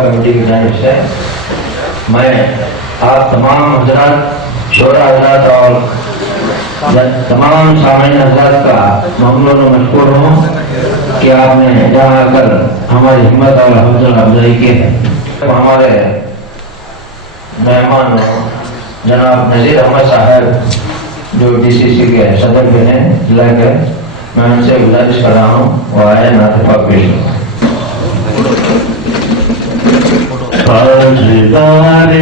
Committee کی جانب سے میں آپ تمام حضرات شعراء حضرات اور تمام سامعین حضرات کا ممنون و مشکور ہوں کہ آپ نے یہاں آ کر ہماری ہمت اور حوصلہ افزائی کی ہے. ہمارے مہمان جناب نذیر احمد صاحب جو ڈی سی سی کے صدر بھی ہیں ضلع کے، میں ان سے گزارش کر رہا ہوں وہ آئے نعت پاک پیش کریں. تاجدار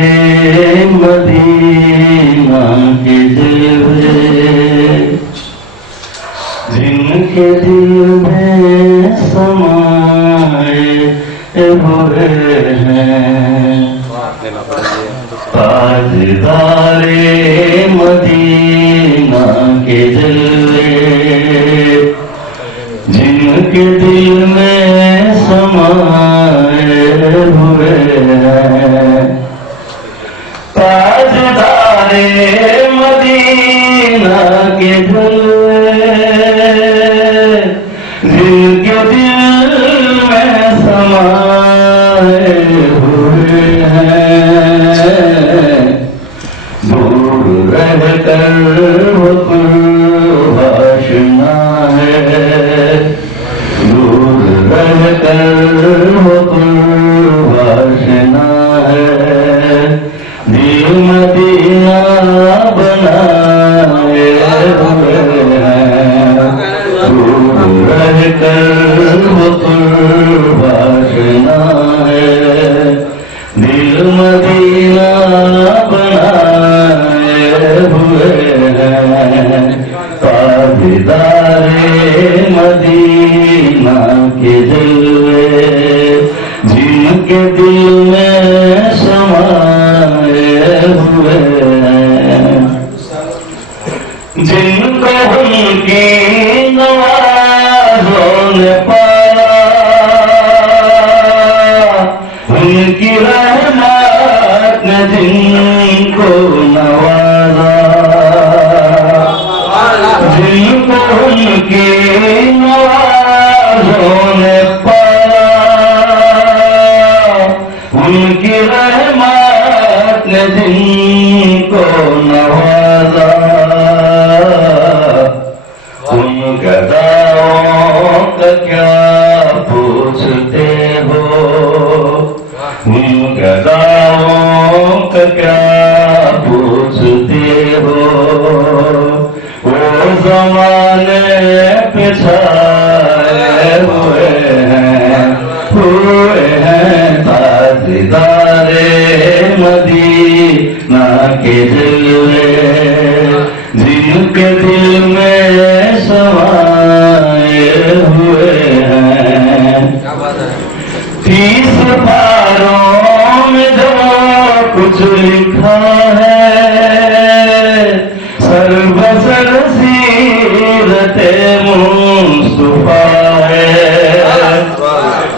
مدینہ کے جلوے جن کے دل میں سمائے ہوئے ہیں، تاجدار مدینہ کے جلوے جن کے دل میں سمائے ہوئے ہیں، تاجدار مدینہ کے جلوے جن کے دل میں سمائے ہوئے ہیں، دور رہ کر وہ قرب آشنا ہے، دور رہ کر وہ قرب آشنا ہے، دل مدینہ بنائے ہوئے ہیں، دور رہ کر وہ قرب آشنا ہے، دل مدینہ بنائے ہوئے ہیں، تاجدار مدینہ کے جلوے جن کے دل میں سمائے ہوئے ہیں، جن کو ان کی نوازوں نے پایا، ان کی رحمت نے جن کو نوازا، جن کو ان کی نوازوں نے پایا، ان کی رحمت نے جن کو نوازا، ان گداؤں کا کیا پوچھتے ہو، ان گداؤں کا کیا پوچھتے ہو، وہ زمانے پہ چھائے ہوئے ہیں، تاجدار مدینہ کے جلوے جن کے دل میں سمائے ہوئے ہیں، 30 پاروں میں جو کچھ لکھا ہے، سر بسر سیرت مصطفیٰ ہے،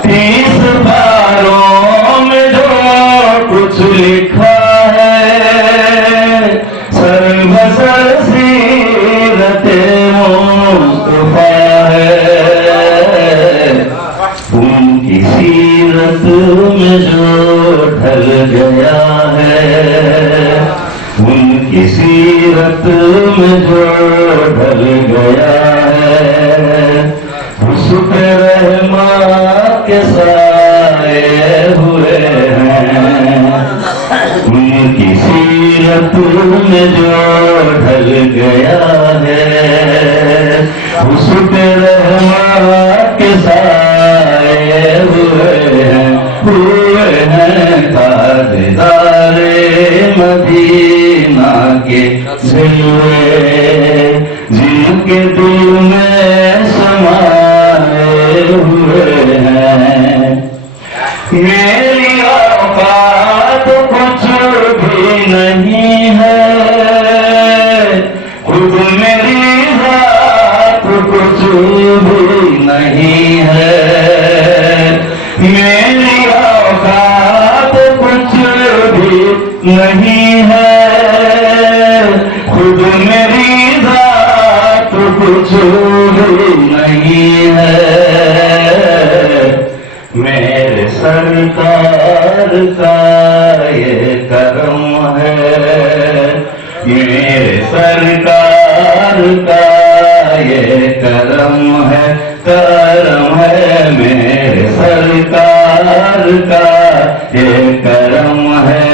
30 پاروں میں جو کچھ لکھا ہے، سر بسر سیرت مصطفیٰ ہے، ان کی سیرت میں جو ڈھل گیا ہے، ان کی سیرت میں جو ڈھل گیا ہے، اس پہ رحمت کے سائے ہوئے ہیں، ان کی سیرت میں جو ڈھل گیا ہے، اس پہ رحمت کے سائے ہوئے ہیں، تاجدار مدینہ کے جلوے جن کے دل میں سمائے ہوئے ہیں، میری اوقات بھی نہیں ہے، میری اوقات کچھ بھی نہیں ہے، خود میری ذات کچھ بھی نہیں ہے، میرے سرکار کا یہ کرم ہے، میرے سرکار کا یہ کرم ہے، کرم ہے میرے سرکار کا یہ کرم ہے،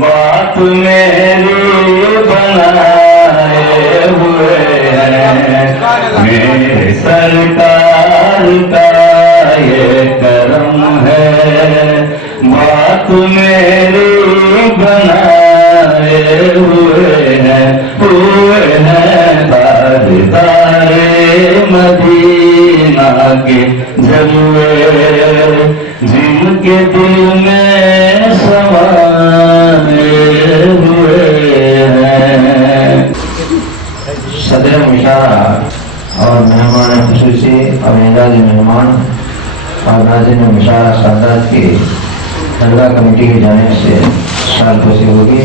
بات میری بنائے ہوئے ہیں، میرے سرکار کا یہ کرم ہے، بات میری بنائے ہوئے ہیں تاجدار مدینہ کے جلوے، جن کے دل میں سمائے ہوئے ہیں۔ صدر مشارہ اور مہمان خصوصی اور اعزازی مہمان اور ناظرین مشارہ سادات کی درگاہ کمیٹی کی جانب سے سال پوسی ہوگی۔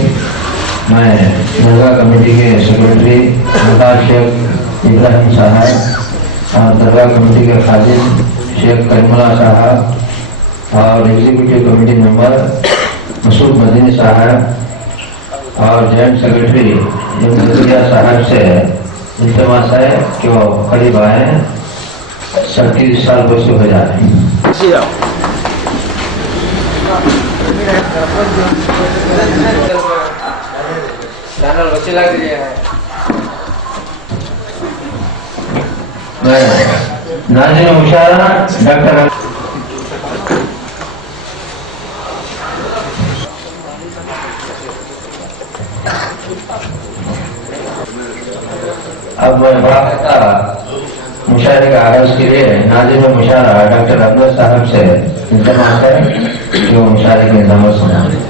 میں درگاہ کمیٹی کے سیکرٹری ممتاز شیخ ابراہیم صاحب اور درگاہ کمیٹی کے خادم شیخ کریم اللہ صاحب اور ایگزیکٹو کمیٹی ممبر مسعود مدنی صاحب اور جوائنٹ سیکرٹری صاحب سے التماس ہے کہ وہ قریب آئیں، 37 سال پوسی ہو جائے۔ ناظرین مشارہ ڈاکٹر اب میں مشاعرے کا آغاز کے لیے ناظرین مشاعرہ ڈاکٹر عبداللہ صاحب سے التماس ہے کہ وہ مشاعرے کے نظامت سنائیں۔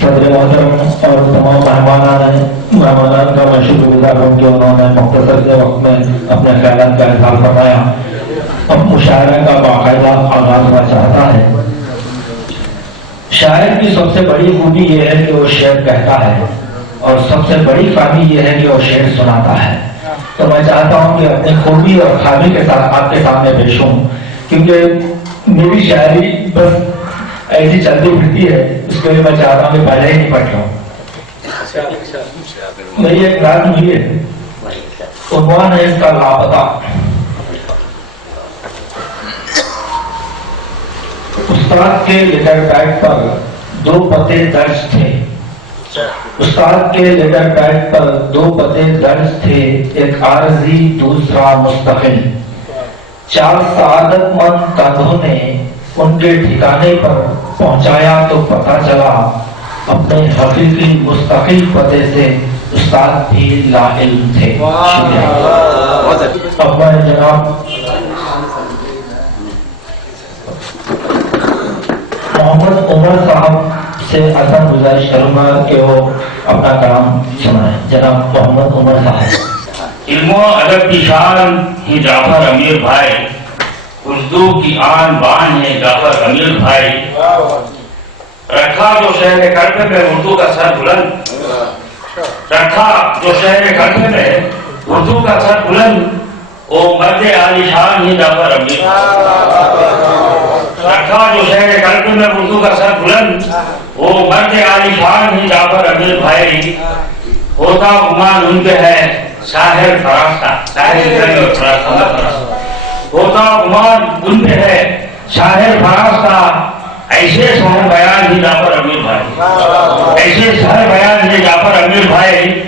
صدر محترم اور تمام مہمانان کا میں شکر گزار ہوں کہ انہوں نے مختصر سے وقت میں اپنے خیالات کا اظہار فرمایا۔ اب مشاعرے کا باقاعدہ آغاز ہونا چاہتا ہے۔ شاعر کی سب سے بڑی خوبی یہ ہے کہ وہ شعر کہتا ہے اور سب سے بڑی خامی یہ ہے کہ وہ شعر سناتا ہے۔ تو میں چاہتا ہوں کہ اپنی خوبی اور خامی کے ساتھ آپ کے سامنے پیش ہوں، کیونکہ میری شاعری بس ایسی چلتی پھرتی ہے، اس کے لیے میں چاہتا ہوں کہ پہلے ہی نہیں پڑھ لوں۔ میری ایک رات ہوئی ہے، عنوان ہے اس کا لاپتہ۔ استاد کے لیٹر پیڈ پر 2 پتے درج تھے، استاد کے لیٹر پیڈ پر 2 پتے درج تھے، ایک عارضی دوسرا مستقل۔ 4 سعادت مند کندھوں نے ان کے ٹھکانے پر پہنچایا تو پتہ چلا اپنے حقیقی مستقل پتے سے استاد بھی لا علم تھے۔ اب میں جناب محمد عمر صاحب سے اصل گزارش کروں گا کہ وہ اپنا کلام سنائیں۔ جناب محمد عمر صاحب۔ علم و ادب کی شان ہی جعفر امیر بھائی، اردو کی آن بان ہے جعفر امیر بھائی، رکھا جو شہر کرب میں اردو کا سر بلند، رکھا جو شہر کرب میں اردو کا سر بلند، او مرد عالی شان ہی جعفر امیر بھائی، رکھا جو شہر کرب میں اردو کا سر بلند، او مرد عالی شان ہی جعفر امیر بھائی، ہوتا گمان ان پہ ہے شاہر فراستہ، ہوتا گمان ان پہ ہے شاہر فراستہ، ایسے شہر بیان ہی جعفر امیر بھائی، ایسے شہر بیان ہی جعفر امیر بھائی،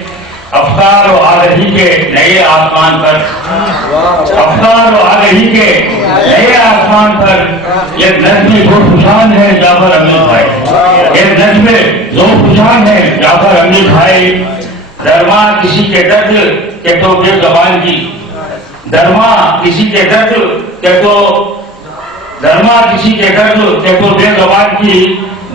افکار و آگہی کے نئے آسمان پر، افکار و آگہی کے نئے آسمان پر ایک نظم ذوالفشان ہے جعفر امیر بھائی، ایک نظم ذوالفشان ہے جعفر امیر بھائی، درما کسی کے درد کہ تو بے زبان کی، درما کسی کے درد کہ تو درما کسی کے درد کہ تو بے زبان کی،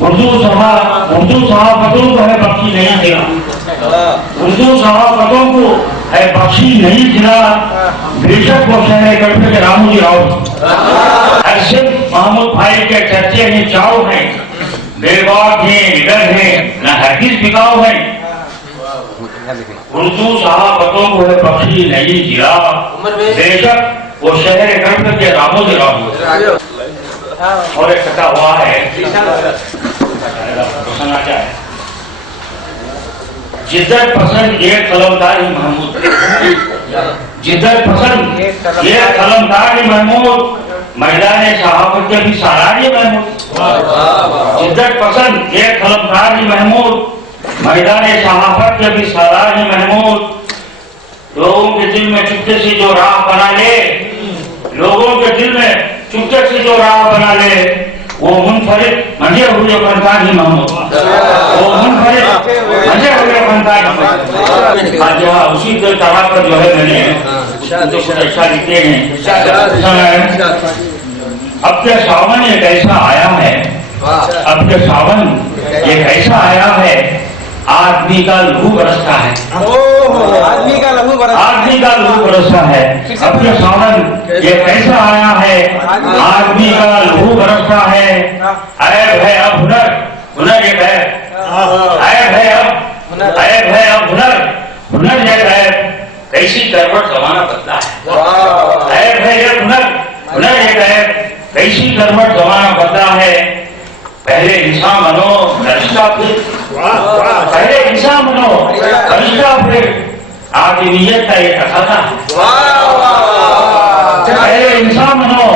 اردو صحافتوں کو ہے بخشی نہیں کھلا، اردو صحافتوں کو ہے بخشی نہیں کھلا، بے شک وہ شہر گڑھے کے رامو جی راؤ ایسے محمود بھائی کے چرچے ہیں، چاؤ ہیں، بے باک ہیں، نڈر ہیں، نہ ہرگز بکاؤ ہیں، اردو صحافتوں کو ہے بخشی نہیں کھلا، بے شک وہ شہر گڑھے کے رامو جی راؤ۔ اور ایک کٹا ہوا ہے جدت پسند یہ قلمدار ہی محمود، جدت پسند یہ قلمدار ہی محمود، میدان صحافت کے بھی سالار ہی محمود، جدت پسند یہ قلمدار ہی محمود، میدان صحافت کے بھی سالار ہی محمود، لوگوں کے دل میں چپکے سے جو راہ بنا لے، لوگوں کے دل میں چپکے سے جو راہ بنا لے، وہ منفرد منجے ہوئے فنکار ہی محمود، وہ منفرد منجے ہوئے فنکار ہی محمود۔ آج یہاں اسی طرح پر جو ہے میں نے کچھ اچھا لکھتے ہیں، اب کے ساون ایک ایسا آیا ہے، اب کے ساون ایک ایسا آیا ہے، آدمی کا لہو برستا ہے، آدمی کا لہو برستا ہے، اب کے ساون ایک ایسا آیا ہے، آدمی کا لہو برستا ہے، عیب ہے اب ہنر، ہنر ایک عیب، عیب ہے اب ہنر، ہنر ایک عیب، کیسی کروٹ زمانہ بدلا ہے، عیب ہے ایک ہنر، ہنر ایک عیب، کیسی کروٹ زمانہ بدلا ہے، پہلے انسان بنو فرشتہ پھر، پہلے انسان بنو فرشتہ پھر، آدمیت کا یہ تقاضا ہے، پہلے انسان بنو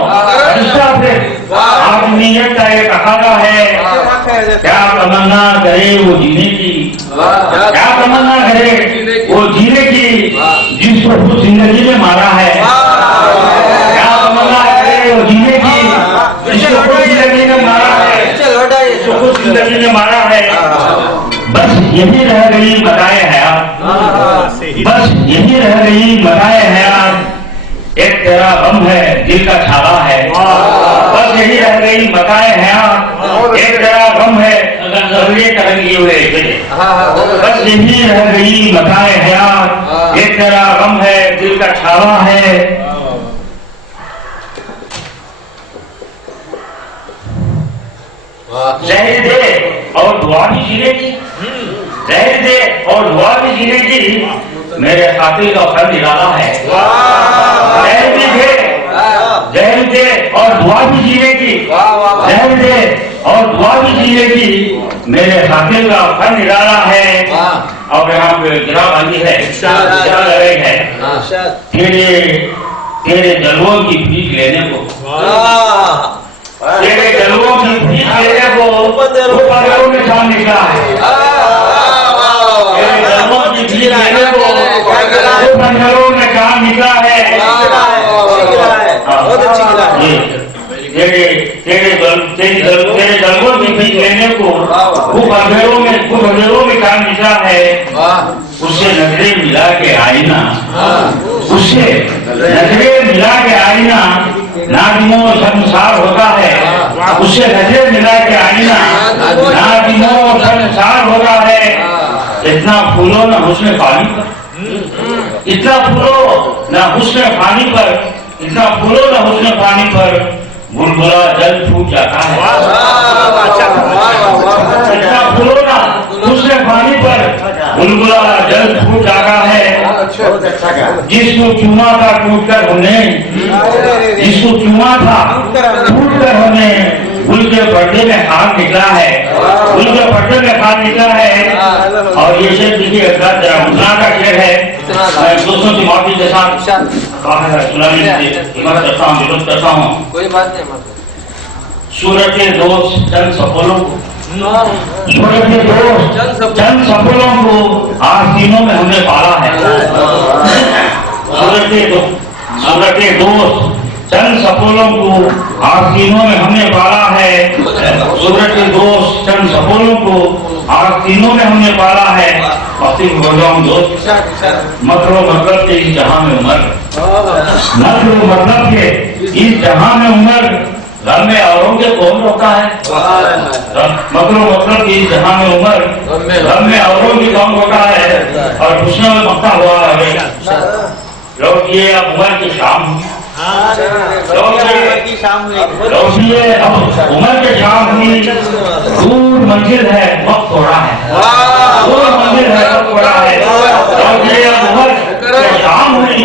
فرشتہ پھر، آدمیت کا یہ تقاضا ہے، کیا تمنا کرے وہ جینے کی، کیا تمنا کرے وہ جینے کی جس کو خود زندگی میں مارا ہے، کیا تمنا کرے وہ جینے کی جس کو خود زندگی میں مارا ہے، خود زندگی میں مارا ہے، بس یہی رہ گئی متائے حیات، بس یہی رہ گئی متائے حیات، ایک تیرا غم ہے دل کا چھالا ہے، بس یہی رہ گئی متائے حیات، ایک تیرا غم ہے ضروری کرنگی ہوئے، بس یہی رہ گئی متائے حیات، ایک تیرا غم ہے دل کا چھالا ہے، زہر دے اور دعا بھی جینے کی، زہر دے اور دعا بھی جینے کی، میرے قاتل کا فن نرالا ہے، زہر بھی دے، زہر دے اور دعا بھی جینے کی، زہر دے اور دعا بھی جینے کی، میرے قاتل کا فن نرالا ہے۔ اور یہاں پہ گرا بندی ہے، تیرے جلووں کی بھیک لینے کو، تیرے جلووں کی بھیک لینے کو پنجروں میں کام نکلا ہے، تیرے جلووں کی بھیک لینے کو پنجروں میں کام نکلا ہے، تیرے جلووں کی بھیک لینے کو وہ پنجروں میں کام نکلا ہے، اس سے نظریں ملا کے آئینہ، اس سے نظریں ملا کے آئینہ نادموں شرمسار ہوتا ہے، اس سے نظریں ملا کے آئینہ نادموں شرمسار ہوتا ہے، اتنا پھولو نہ حسن پانی پر، اتنا پھولو نہ حسن پانی پر، اتنا پھولو نہ حسن پانی پر، بلبلا جل پھوٹ جاتا ہے، اتنا پھولو نہ حسن پانی پر، بلبلا جل پھوٹ جاتا ہے، جس کو چوما تھا ٹوٹ کر ہم نے، جس کو چوما تھا ٹوٹ کر ہم نے، گل کے پردے میں خاک نکلا ہے، گل کے پردے میں خاک نکلا ہے۔ اور یہ شعر دیکھیے مسلمان کا شعر ہے، میں دوستوں کی معافی کے ساتھ سنانے کی ہمت کرتا ہوں، ضرورت کرتا ہوں۔ کوئی بات نہیں، سورت کے دوست چند سفولوں کو، سورت کے دوست چند سفولوں کو آستینوں میں ہم نے پالا ہے، سورت کے دوست چند سفولوں کو آستینوں میں ہم نے پالا ہے، سورت کے دوست چند سفولوں کو آستینوں میں ہم نے پالا ہے۔ وقتی ہو جاؤں دوست، مکر و مطلب کے اس جہاں میں عمر، مکر و مطلب کے اس جہاں میں عمر، غم میں اوروں کے کون روکا ہے؟ مطلب کہ جہاں میں عمر غم میں اوروں کی کون روکا ہے اور خوشیوں میں مکتا ہوا ہے. لوٹیے اب عمر کی شام لوٹیے اب عمر کی شام ہوئی. دور منزل ہے وقت تھوڑا ہے. دور منزل ہے وقت تھوڑا ہے. لوٹیے اب عمر کی شام ہوئی.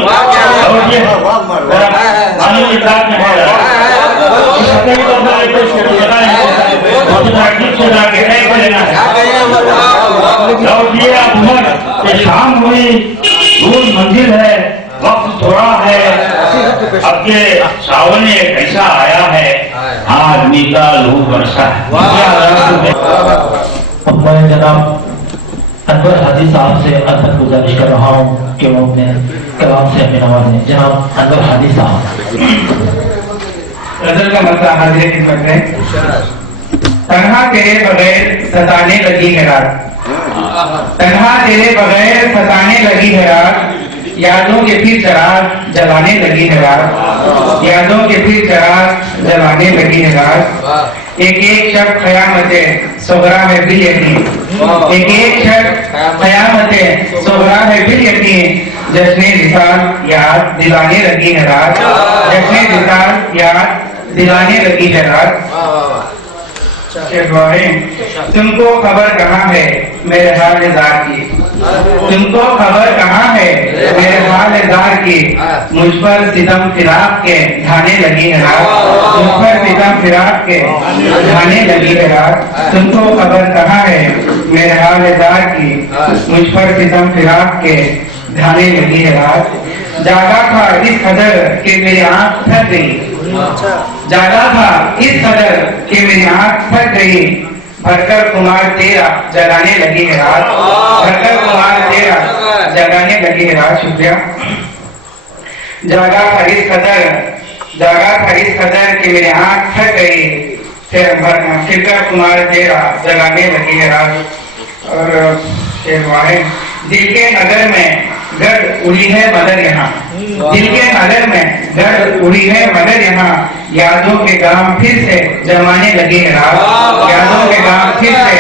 لوٹیے شام ہوئی. دور منزل ہے وقت تھوڑا ہے. اب کے ساون ایک ایسا آیا ہے آدمی کا لو برسا ہے. میں جناب انور حاجی صاحب سے ادب گزارش کر رہا ہوں کہ وہ اپنے کلام سے ہمیں نوازیں. جناب انور حاجی صاحب. غزل کا مسئلہ حاضر خدمت میں. تنہا تیرے بغیر ستانے لگی ہے رات. تنہا تیرے بغیر ستانے لگی ہے رات. یادوں کے پھر چراغ جلانے لگی ہے رات. یادوں کے پھر چراغ جلانے لگی ہے رات. ایک ایک شب قیامت صغرا ہے بال یقین. ایک ایک شب قیامت صغرا ہے بال یقین. جشن وصال یاد دلانے لگی ہے رات. جشن وصال یاد دلانے لگی ہے رات. تم کو خبر کہاں ہے میرے حال زار کی. تم کو خبر کہاں ہے میرے حال زار کی. مجھ پر ستم فراق کے ڈھانے لگی ہے رات. مجھ پر ستم فراق کے ڈھانے لگی ہے رات. تم کو خبر کہاں ہے میرے حال زار کی. مجھ پر ستم فراق کے ڈھانے لگی ہے رات. جاگا تھا اس قدر کہ میری آنکھ تھک گئی. جاگا تھا اس قدر کہ میری آنکھ تھک گئی. بھر کر کمار تیرا جگانے لگی ہے رات. بھر کر کمار تیرا جگانے لگی ہے رات. شکریہ. جاگا تھا اس قدر کہ میری آنکھ تھک گئی. پھر کر کمار تیرا جگانے لگی ہے رات. اور دل کے نگر میں گرد اڑی ہے مگر یہاں. دل کے نگر میں گرد اڑی ہے مگر یہاں. یادوں کے گام پھر سے جمانے لگی ہے رات. یادوں کے گام پھر سے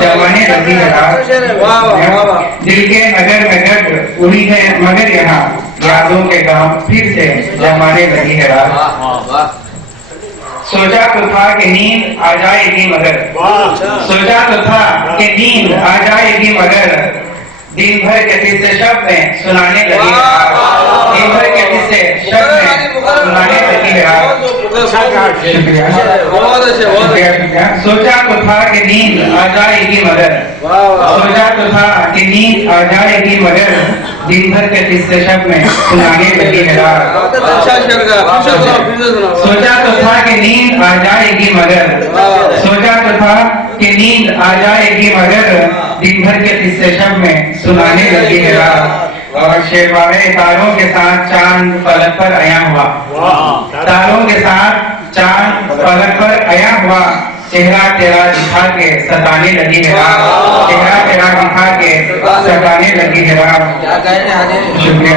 جمانے لگی ہے رات. دل کے نگر میں گرد اڑی ہے مگر یہاں. یادوں کے گام پھر سے جمانے لگی ہے رات. سوچا تو تھا کہ نیند آ جائے گی مگر. سوچا تو تھا کہ نیند آ جائے گی مگر. دن بھر کے قصے شب میں سنانے لگی ہے. دن بھر کے قصے شب میں سنانے لگی ہے. شکریہ. سوچا تو تھا کہ نیند آ جائے گی مگر. سوچا تو تھا کہ نیند آ جائے گی مگر. دن بھر کے قصے شب میں سنانے لگی ہے. سوچا تو تھا کہ نیند آ جائے گی مگر. سوچا تو تھا کہ نیند آ جائے گی مگر. دن بھر کے قصے شب میں سنانے لگی ہے رات. اور شیروائے تاروں کے ساتھ چاند فلک پر آیا ہوا. تاروں کے ساتھ چاند فلک پر آیا ہوا. چہرہ تیرا دکھا کے ستانے لگی ہے رات. چہرہ تیرا دکھا کے ستانے لگی ہے رات. شکریہ.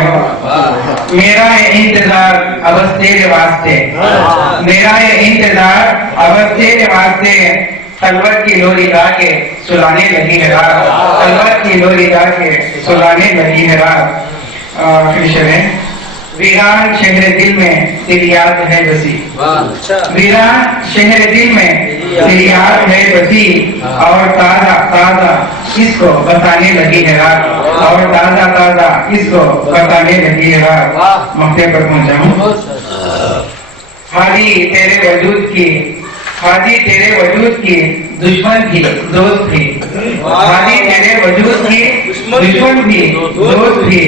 میرا یہ انتظار ابس تیرے واسطے. میرا یہ انتظار ابس تیرے واسطے. خلوت کی لوری گا کے سلانے لگی ہے رات. خلوت کی لوری گا کے سلانے لگی ہے رات. ویران شہر دل میں تیری یاد ہے بسی. ویران شہر دل میں تیری یاد ہے بسی. اور تازہ تازہ اس کو بتانے لگی ہے رات. اور تازہ تازہ اس کو بتانے لگی ہے رات. مقطع پر پہنچا ہوں. حاجی تیرے وجود کی حاجی تیرے وجود کی دشمن بھی دوست بھی. حاجی تیرے وجود کی دشمن بھی دوست بھی.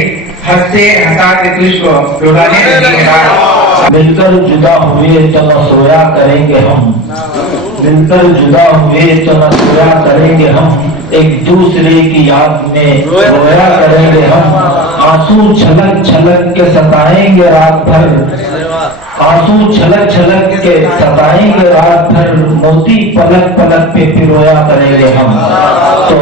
ہنستے ہنساتے تجھ کو ڈولانے لگی ہے. مل کر جدا ہوئے تو نہ سویا کریں گے ہم. مل کر جدا ہوئے تو نہ سویا کریں گے ہم. ایک دوسرے کی یاد میں رویا کریں گے ہم. آنسو چھلک چھلک کے ستائیں گے رات بھر. آنسو چھلک چھلک کے ستائیں گے رات بھر. موتی پلک پلک پہ پھر رویا کریں گے ہم. تو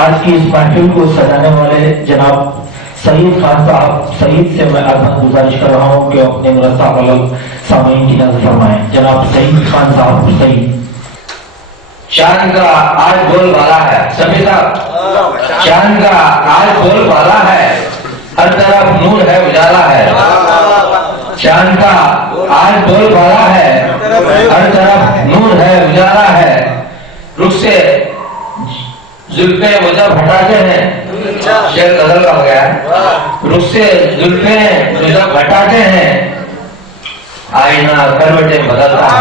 آج کی اس محفل کو سجانے والے جناب سعید خان صاحب، سعید سے میں ادب گزارش کر رہا ہوں کہ اپنے مرصع علل سامعین کی نظر فرمائیں. جناب سعید خان صاحب. سعید. چاند کا آج بول بالا ہے. سبھی صاحب چاند کا آج بول بالا ہے، ہر طرف نور ہے اجالا ہے. چاند کا آج بول بالا ہے، ہر طرف نور ہے اجالا ہے. رخ سے زلفیں وہ جب ہٹاتے ہیں، شعر غزل کا ہو گیا ہے. رخ سے زلفیں وہ جب ہٹاتے ہیں، آئینہ کروٹیں بدلتا ہے.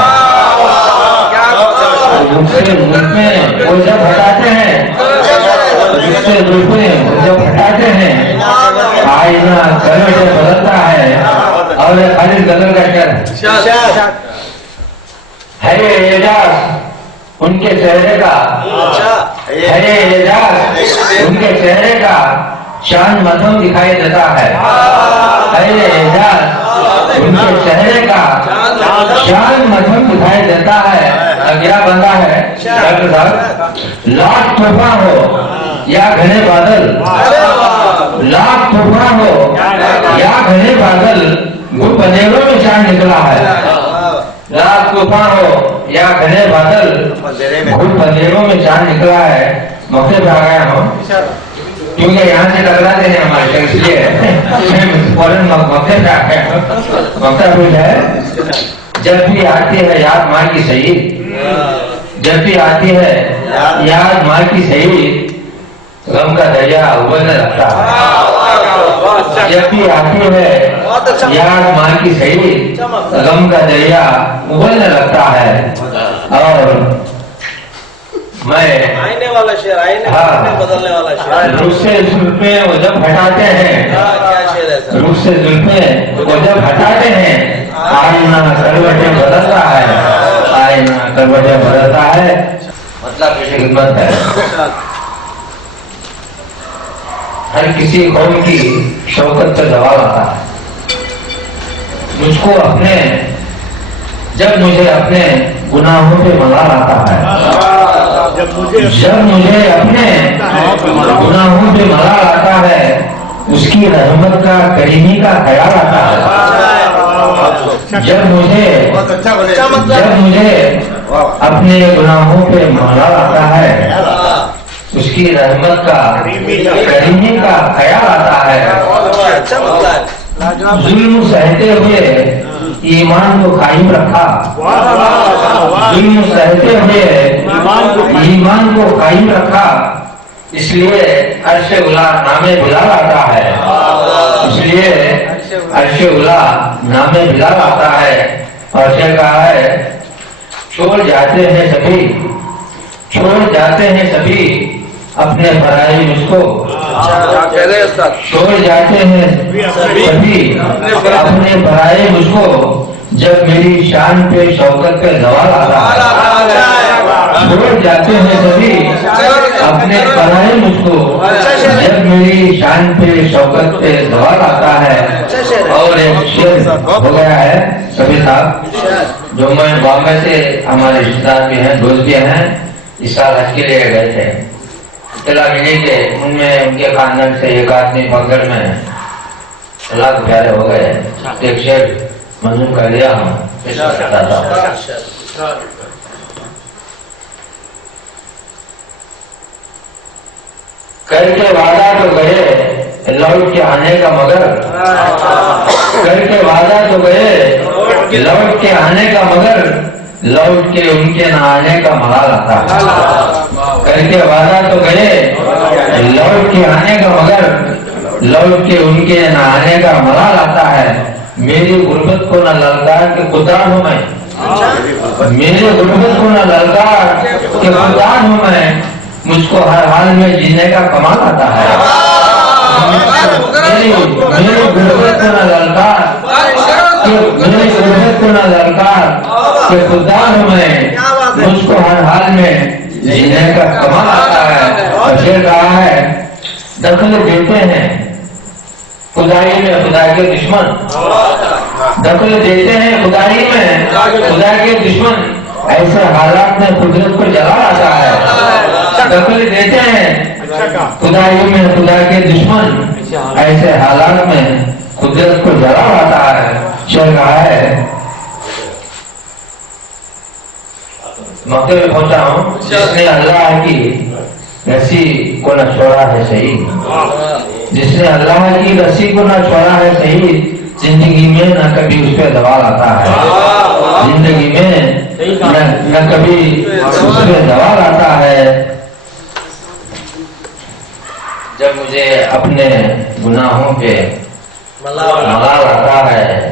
رخ سے زلفیں وہ جب ہٹاتے ہیں، رخ سے زلفیں وہ جب ہٹاتے ہیں، آئینہ کروٹیں بدلتا ہے. اور خالد غزل کا شعر ہے یہ اعجاز ان کے چہرے کا، ہے یہ اعجاز ان کے چہرے کا، چاند مدھم دکھائی دیتا ہے. ہے یہ اعجاز ان کے چہرے کا، چاند مدھم دکھائی دیتا ہے. کیا بندہ ہے ڈاکٹر صاحب؟ لاکھ طوفان ہو یا گھنے بادل، لاکھ طوفان ہو یا گھنے بادل، گھٹ اندھیروں میں چاند نکلا ہے. لاکھ طوفان ہو یا گھنے بادل، گھٹ اندھیروں میں چاند نکلا ہے. موقع پہ آ گیا ہوں کیونکہ یہاں سے ٹکراتے ہیں ہمارے شخص، اس لیے فوراً موقع پہ آ گیا ہوں. موقع پہ ہے جب بھی آتی ہے یاد ماں کی شہید، جب بھی آتی ہے یاد ماں کی شہید، غم کا دریا ابلنے لگتا ہے. جب بھی آتی ہے یاد ماں کی شہید، غم کا دریا ابلنے لگتا ہے. اور میں آئینے والا شعر، آئینے بدلنے والا شعر. رخ سے زلفیں وہ جب ہٹاتے ہیں، رخ سے زلفیں وہ جب ہٹاتے ہیں، آئینہ کروٹیں بدلتا ہے، آئینہ کروٹیں بدلتا ہے. مطلب پیش خدمت ہے. ہر کسی قوم کی شوکت پہ زوال آتا ہے. مجھ کو اپنے، جب مجھے اپنے گناہوں پہ ملال آتا ہے، جب مجھے اپنے گناہوں پہ ملال آتا ہے، اس کی رحمت کا کریمی کا خیال آتا ہے. جب مجھے اپنے گناہوں پہ ملال آتا ہے، اس کی رحمت کا کریمی کا خیال آتا ہے. ظلم سہتے ہوئے ایمان کو قائم رکھا، ظلم سہتے ہوئے ایمان کو قائم رکھا، اس لیے عرش اولا نام بلال آتا ہے. اس لیے عرش اولا نام بلال آتا ہے. اور کیا کہا ہے؟ چھوڑ جاتے ہیں سبھی، چھوڑ جاتے ہیں سبھی اپنے برائے مجھ کو، چھوڑ جاتے ہیں سبھی اپنے برائے مجھ کو، جب میری شان پہ شوکت پہ زوال آتا ہے. چھوڑ جاتے ہیں سبھی اپنے برائے مجھ کو، جب میری شان پہ شوکت پہ زوال آتا ہے. اور ایک شعر ہو گیا ہے سبھی صاحب، جو میں بامبے سے ہمارے رشتے دار بھی ہیں، دوست بھی ہیں، اس سال حج کے لیے گئے تھے. اطلاع ملی کہ ان میں ان کے خاندان سے ایک آدمی بغل میں اللہ کو پیارے ہو گئے. ایک شعر منظور کر دیا ہوں. کر کے وعدہ تو گئے لوٹ کے آنے کا مگر، کر کے وعدہ تو گئے لوٹ کے آنے کا مگر، لوٹ کے ان کے نہ آنے کا ملال آتا ہے. کر کے وعدہ تو گئے لوٹ کے آنے کا مگر، لوٹ کے ان کے نہ آنے کا ملال آتا ہے. میری غربت کو نہ للکار کے خوددار ہوں میں، میری غربت کو نہ للکار کے خوددار ہوں میں، مجھ کو ہر حال میں جینے کا کمال آتا ہے. میری غربت کو نہ للکار، میری غربت کو نہ للکار کے خوددار ہوں میں، مجھ کو ہر حال میں جینے کا کمال آتا ہے. اور پھر کہا ہے دخل دیتے ہیں خدائی میں خدا کے دشمن، دخل دیتے ہیں خدائی میں خدا کے دشمن، ایسے حالات میں قدرت کو جلال آتا ہے. دخل دیتے ہیں خدائی میں خدا کے دشمن ایسے حالات میں قدرت کو جلا آتا ہے. شعر کہا ہے مکے میں پہنچا ہوں جس نے اللہ کی رسی کو نہ چھوڑا ہے صحیح, جس نے اللہ کی رسی کو نہ چھوڑا ہے صحیح, زندگی میں نہ کبھی اس پہ زوال آتا ہے, زندگی میں نہ کبھی اس پہ زوال آتا ہے. جب مجھے اپنے گناہوں پہ ملال آتا ہے,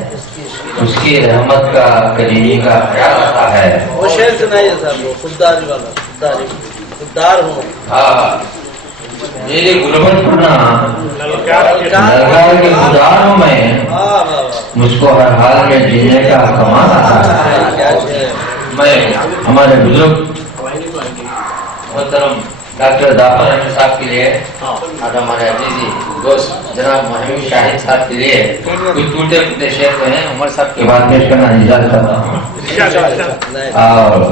اس کی رحمت کا کریمی کا خیال آتا ہے. وہ شعر سنائیے صاحب, وہ خودداری والا, خوددار ہوں. ہاں میری غربت پڑنا للکار کے خوددار ہوں میں, مجھ کو ہر حال میں جینے کا کمال آتا ہے. میں ہمارے بزرگ محترم ڈاکٹر ظفر احمد صاحب کے لیے اور ہمارے عزیزی دوست جناب محمود شاہد صاحب کے لیے کچھ ٹوٹے پھوٹے شعر جو ہیں عمر صاحب کے بعد پیش کرنا اجازت کرتا ہوں. اور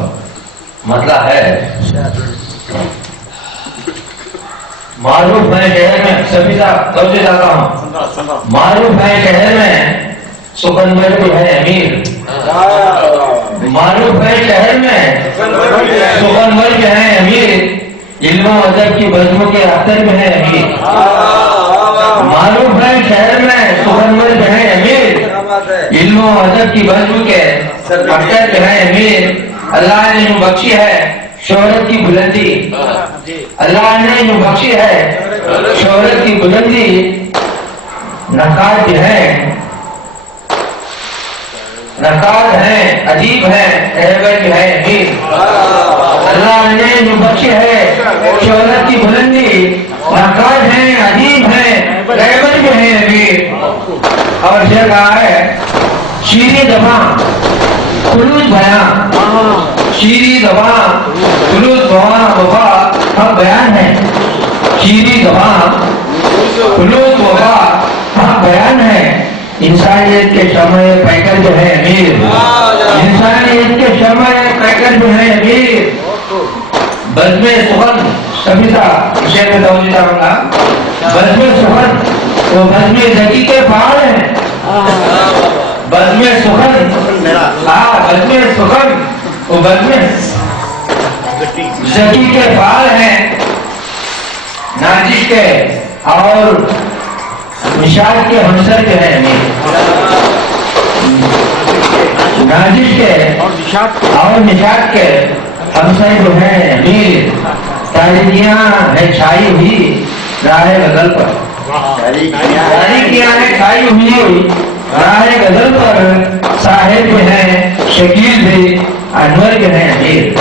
مسئلہ ہے معروف ہے شہر میں, سبھی صاحب توجہ چاہتا ہوں, معروف ہے شہر میں سکندر جو ہے امیر, معروف ہے شہر میں سکندر جو ہے امیر, علم و ادب کی بزم کے اختر میں ہے امیر. معروف ہے شہر میں سکندر جو ہے امیر, علم و ادب کی بزم کے اختر جو ہے امیر. اللہ نے جو بخشی ہے شہرت کی بلندی, اللہ نے جو بخشی ہے شہرت کی بلندی, نقاد جو ہے نقاد ہے عجیب ہے احبت جو ہے امیر. اللہ نے جو بخشی ہے شہرت کی بلندی, نقاد ہے عجیب ہے احبت جو ہے امیر. اور شعر کہا ہے شیریں زباں خلوص بیان, شیریں زباں خلوص وفا حق بیان ہے, شیریں زباں خلوص وفا حق بیان ہے. انسانیت کے شمع پیکر جو ہے امیر, انسانیت کے شمع پیکر جو ہے امیر. بزم سخن سبھی صاحب شعر میں توجہ چاہوں گا, بزم سخن وہ بزم ذکی کے پہاڑ ہیں, بزم سخن بزم سخن وہ بزم ذکی کے پہاڑ ہیں, نازش کے اور نشاد کے ہمسر جو ہے امیر, نازش کے اور نشاد کے ہمسر جو ہے امیر. تاریکیاں ہے چھائی ہوئی راہ غزل پر, تاریکیاں ہے چھائی ہوئی راہ غزل پر, صاحب جو ہے شکیل بھی انور جو ہے امیر,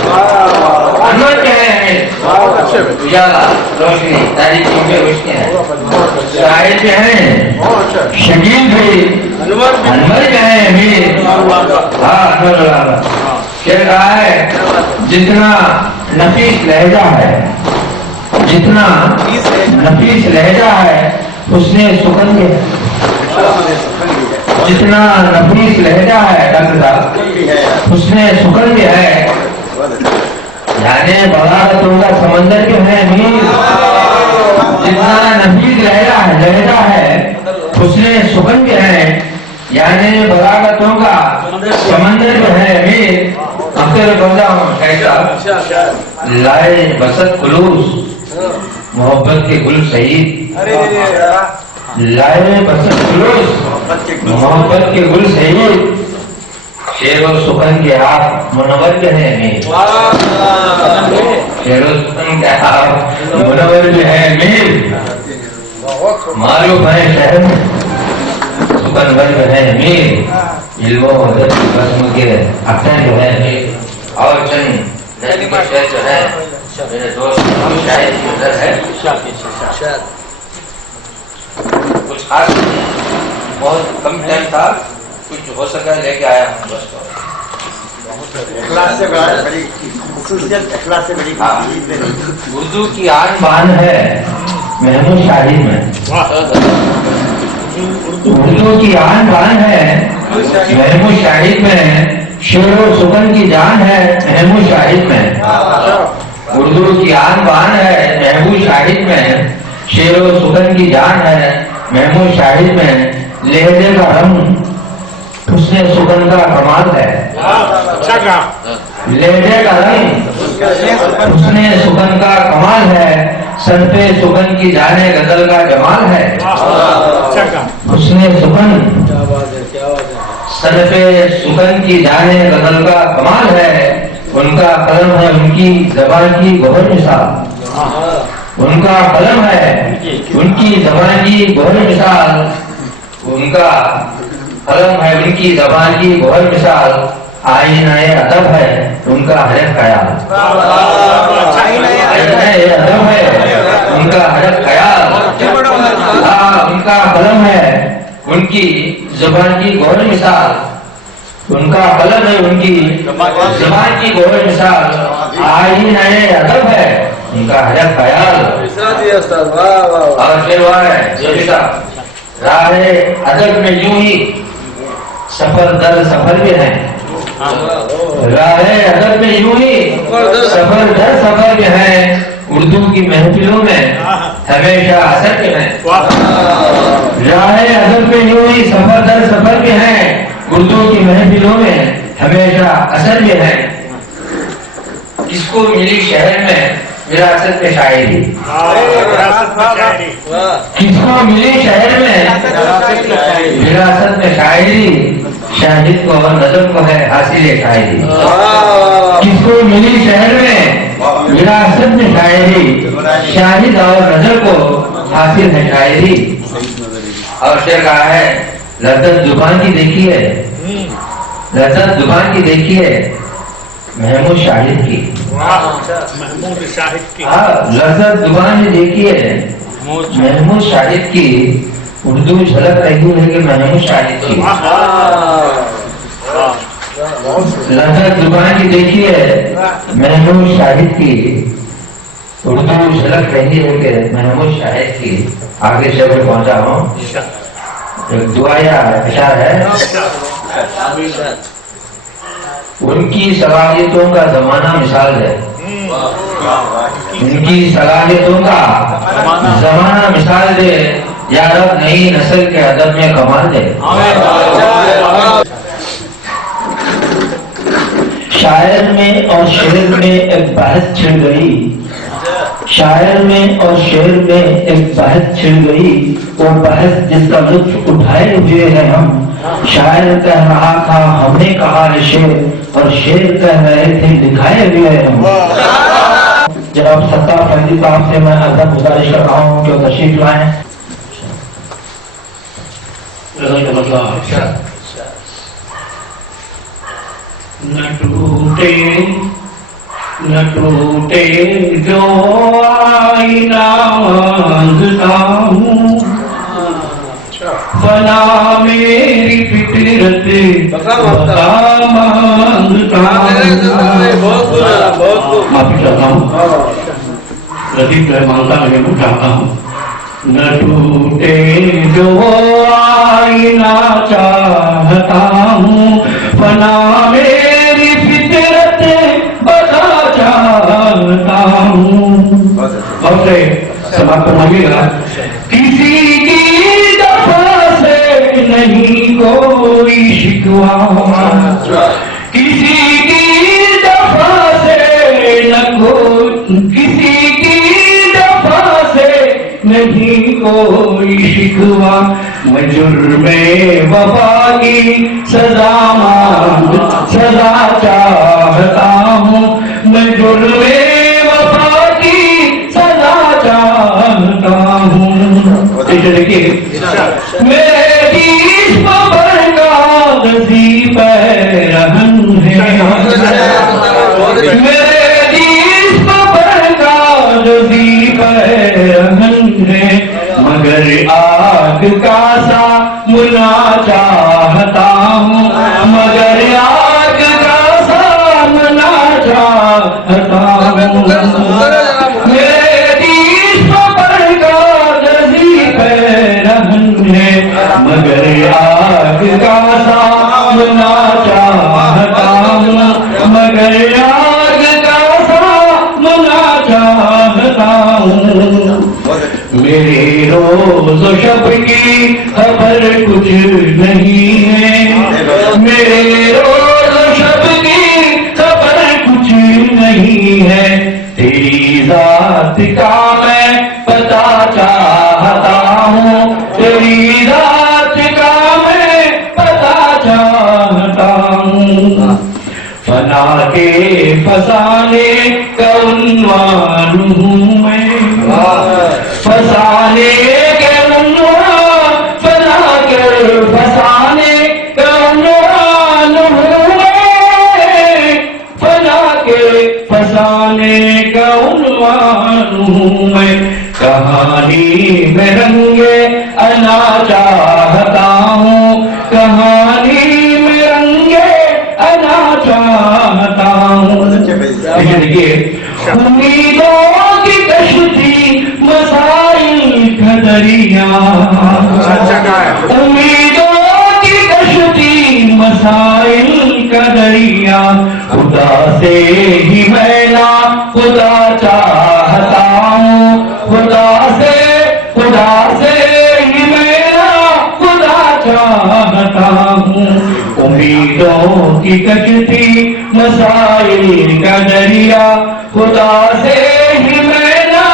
انور جو ہے امیر. اجالا روشنی تاریکیوں میں روشنی ہے, صاحب جو ہے شکیل بھی انور جو ہے امیر. ہاں انور کہہ رہا ہے جتنا نفیس لہجہ ہے, جتنا نفیس لہجہ ہے حسن سخن کے, جتنا نفیس لہجہ ہے ڈاکٹر صاحب حسن سخن بھی ہے. یعنی بغاوتوں کا سمندر جو ہے امیر, جتنا نفیس لہجہ ہے حسن سخن بھی ہے. یعنی بغاوتوں کا سمندر جو ہے امیر. اختر بندہ ہوں کیسا لائے بسط خلوص محبت کے گل سعید, لائے بسط خلوص محبت کے گل سعید. شیر و سخن کے آپ منور جو ہے امیر, شیر و سخن کے آپ منور جو ہے امیر. معروف ہے شہر میں سخنور جو ہے امیر, علم و ادب کی بزم کے اختر جو ہے امیر. اور چند نظم کے شعر جو ہے میرے دوست شاہد کی نظر ہے, کچھ خاص بہت کم ٹائم تھا, کچھ ہو سکا لے کے آیا ہوں بس. اردو کی آن بان ہے محمود شاہد میں, اردو کی آن بان ہے محمود شاہد میں, شعر و سخن کی جان ہے محمود شاہد میں. اردو کی آن بان ہے محمود شاہد میں، شعر و سخن کی جان ہے محمود شاہد میں، لہجے کا رنگ حسن سخن کا کمال ہے، لہجے کا رنگ حسن سخن کا کمال ہے، صنف سخن کی جانے غزل کا جمال ہے، حسن سخن صنف سخن کی جانے غزل کا کمال ہے، ان کا قلم ہے ان کی زبان کی گوہر مثال، ان کا قلم ہے ان کی زبان کی گوہر مثال، ان کا قلم ہے ان کی زبان کی گوہر مثال، آئینہ ادب ہے ان کا ہر خیال، آئینہ ادب ہے ان کا ہر خیال، ان کا قلم ہے ان کی زبان کی گوہر مثال، ان کا قلم ہے ان کی زبان کی گوہر مثال، آئینہ ادب ہے ان کا ہر خیال، اور پھر وہ ہے راہ ادب میں یوں ہی سفر در سفر بھی ہے، راہ ادب میں یوں ہی سفر در سفر بھی ہے، اردو کی محفلوں میں ہمیشہ اثر بھی ہے، راہ ادب میں یوں ہی سفر در سفر بھی ہے، اردو کی محفلوں میں ہمیشہ اثر بھی ہے، کس کو ملی شہر میں وراثت میں شاعری، کس کو ملی شہر میں وراثت میں شاعری، شاہد کو اور نظم کو ہے حاصل شاعری، کس کو ملی شہر میں وراثت میں شاعری، شاہد اور نظم کو حاصل ہے شاعری، اور شعر کہا ہے لذت زبان کی دیکھیے، لذت زبان کی دیکھیے محمود شاہد کی، لذت زبان کی دیکھیے محمود شاہد کی، اردو جھلک رہی ہے کہ محمود شاہد کی، لذت زبان کی دیکھیے محمود شاہد کی، اردو جھلک رہی ہے کہ محمود شاہد کی، آگے شعر پہنچا ہوں، ایک دعا یا اشعار ہے، ان کی صلاحیتوں کا زمانہ مثال ہے، ان کی صلاحیتوں کا زمانہ مثال دے، یا رب نئی نسل کے ادب میں کمال دے، شاعر میں اور شعر میں ایک بحث چھڑ گئی، شاعر میں اور شعر میں ایک بحث چھڑ گئی، وہ بحث جس کا لطف اٹھائے ہوئے ہیں ہم، شاعر کہہ رہا تھا ہم نے کہا ہے شعر، اور شعر کہہ رہے تھے دکھائے ہوئے ہیں ہم۔ جناب ستار فیضی صاحب سے میں ادب گزارش کر رہا ہوں کہ وہ تشریف لائیں۔ نہ ٹوٹے نہ ٹوٹے جو آئینہ مانگتا ہوں، فنا میری فطرت بقا مانگتا ہوں، معافی چاہتا ہوں، لطیف ہے مانگتا ہے وہ چاہتا ہوں، نہ ٹوٹے جو آئینہ چاہتا ہوں، فنا میری فطرت بقا چاہتا ہوں، اور سے سماعت فرمائیے گا، کسی کی دفعہ سے نہیں کوئی شکوہ، کسی کی دفعہ سے نہ کسی کی دفعہ سے نہیں کوئی شکوہ، میں جرم وفا کی سزا چاہتا ہوں، میں جرم وفا کی سزا چاہتا ہوں، دیکھیے میرے جسم پر کاغذی پیرہن ہے، میرے جسم پر کاغذی پیرہن ہے، مگر آگ کا سامنا چاہتا ہوں، مگر آگ کا سامنا چاہتا ہوں، میرے جسم پر کاغذی پیرہن ہے، مگر آگ کا سامنا چاہتا ہوں، مگر آگ شب کی خبر کچھ نہیں ہے، میرے روز و شب کی خبر کچھ نہیں ہے، تیری ذات کا میں پتا چاہتا ہوں، تیری ذات کا میں پتا چاہتا ہوں، فنا کے فسانے کا عنوان ہوں میں، فسانے کے عنوان، فنا کے فسانے کا عنوان ہوں میں، فنا کے فسانے کا عنوان ہوں میں، کہانی میں رنگے انا چاہتا ہوں، کہانی میں رنگے انا چاہتا ہوں۔ دیکھیے امیدوں کی کشتی مسائل کا دریا، امیدوں کی کشتی مسائل کا دریا، خدا سے ہی میں نا خدا چاہتا ہوں، خدا سے ہی میں نا خدا چاہتا ہوں، امیدوں کی کشتی مسائل کا دریا، خدا سے ہی میں نا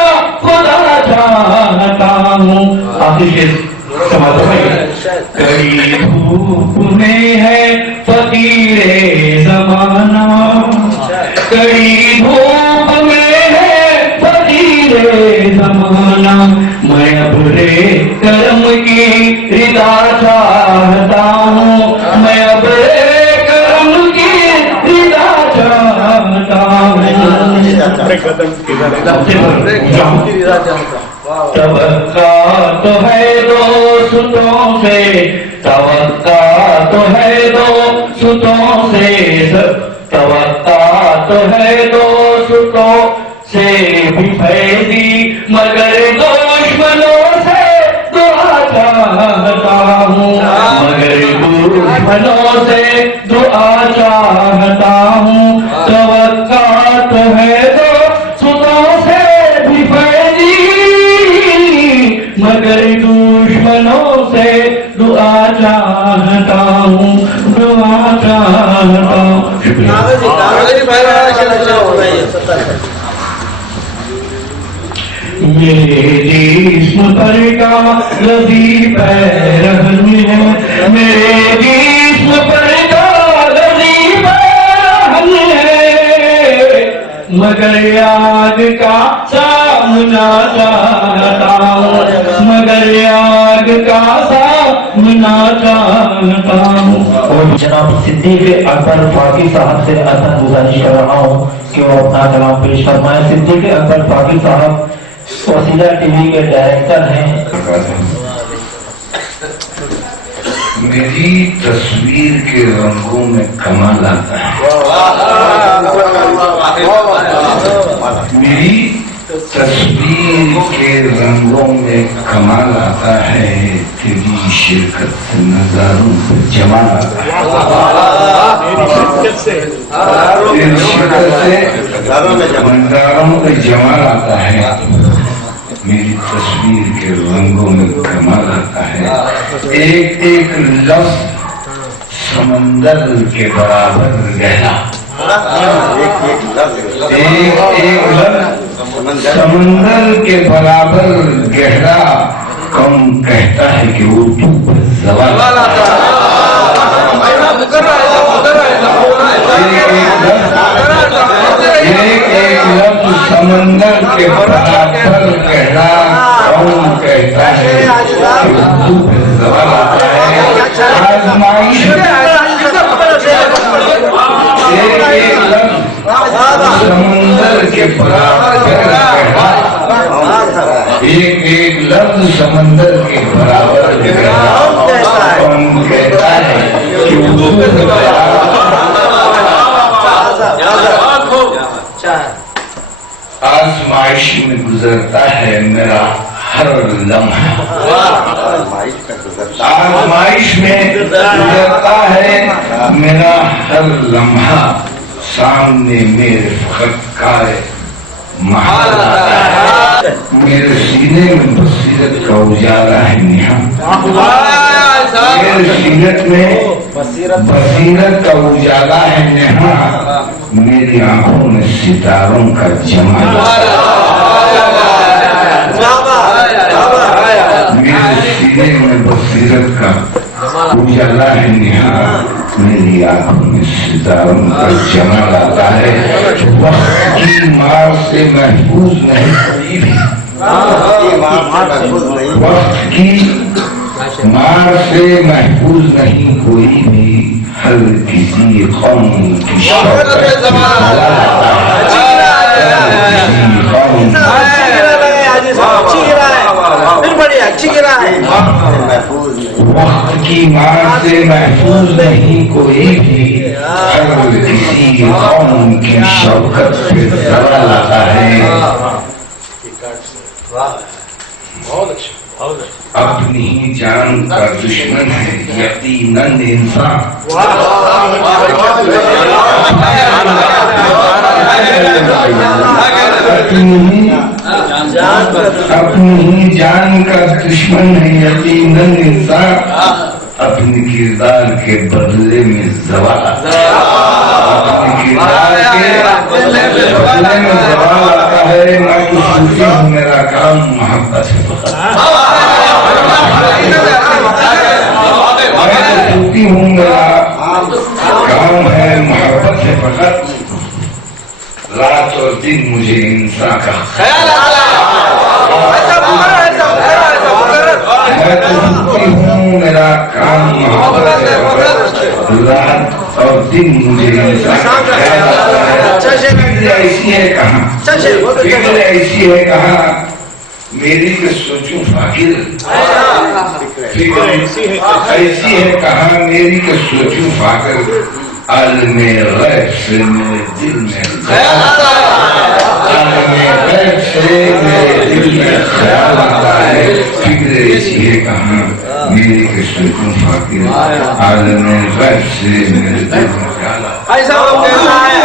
خدا چاہتا ہوں۔ آخری شعر سماعت فرمائیے۔ کڑی دھوپ میں ہے فقیر زمانہ، کڑی دھوپ میں ہے فقیر زمانہ، میں ابرے کرم کی رضا چاہتا ہوں، میں ابرے کرم کی رضا چاہتا ہوں۔ توقع تو ہے دوستوں سے، توقع تو ہے دوستوں سے، توقع تو ہے دوستوں سے بھی فیضی، مگر دشمنوں سے دعا چاہتا ہوں، مگر دشمنوں سے دعا چاہتا ہوں، توقع تو ہے دوستوں سے بھی فیضی، مگر دشمنوں سے دعا چاہتا ہوں، دعا چاہتا ہوں۔ میرے جسم پر کا لذیذ رہن ہے، میرے جسم پر کا لذیذ رہن ہے، مگر آگ کا سامنا چاہتا ہوں، مگر آگ کا سامنا چاہتا ہوں۔ اور جناب صدیق اکبر فاقی صاحب سے عرض گزارش کر رہا ہوں کہ وہ اپنا کلام پیش فرمائے۔ صدیق اکبر فاقی صاحب وسیلہ ٹی وی کے ڈائریکٹر ہیں۔ میری تصویر کے رنگوں میں کمال آتا ہے، میری تصویر کے رنگوں میں کمال آتا ہے، تیری شرکت سے نظاروں پہ جمال آتا ہے، تیری شرکت سے نظاروں پہ جمال آتا ہے، میری تصویر کے رنگوں میں کمال آتا ہے، ایک ایک لفظ سمندر کے برابر گہرا، ایک ایک لفظ سمندر کے برابر گہرا، کم کہتا ہے کہ اردو پر زوال آتا ہے، ایک ایک لفظ سمندر کے برابر گہرا، کم کہتا ہے کہ اردو پر زوال آتا ہے، آزمائش ایک ایک لفظ سمندر کے برابر گہرا، ایک ایک لفظ سمندر کے برابر گہرا، کون کہتا ہے کہ اردو آزمائش میں گزرتا ہے میرا ہر لمحہ، آزمائش میں گزرتا ہے میرا ہر لمحہ، سامنے میرے فقط کائے محال آتا ہے. میرے سینے میں بصیرت کا اجالا ہے نہاں. میرے سیرت میں بصیرت کا اجالا ہے نہاں. میری آنکھوں میں ستاروں کا جمال. میرے سینے میں بصیرت کا اجالا ہے نہاں. میری آنکھوں میں ستاروں کا جمال آتا ہے. وقت کی مار سے محفوظ نہیں کوئی بھی. وقت کی مار سے محفوظ نہیں کوئی بھی. ہر کسی قوم کی شوکت سے بھلا آتا ہے. کسی قوم وقت کی مار سے محفوظ نہیں کوئی بھی. ہر کسی قوم کی شوکت سے زوال آتا ہے. اپنی ہی جان کا دشمن ہے یقیناً انسان. اپنی ہی جان کا دشمن ہے یقیناً انسان. اپنے کردار کے بدلے میں زوال آتا ہے. اپنے کردار کے بدلے میں زوال آتا ہے. میں تو سوچی ہوں میرا کام محبت ہے. میں تو سوچی ہوں میرا کام ہے محبت ہے. فقط رات اور دن مجھے انسان کا خیال آتا ہے. میں تو سوچتی ہوں میرا کام محبت ہے. رات اور دن مجھے انسان کا خیال آتا ہے. فکر ایسی ہے کہاں, فکر ایسی ہے کہاں میری کہ سوچوں فاقر. فکر ایسی ہے کہاں میری کہ سوچوں فاقر. عالم غیب سے میرے دل میں خیال آتا ہے. عالم غیب سے میرے دل میں خیال آتا ہے. فکر ایسی ہے کہاں میری کہ سوچوں فاقر. عالم غیب سے میرے دل میں خیال آتا ہے.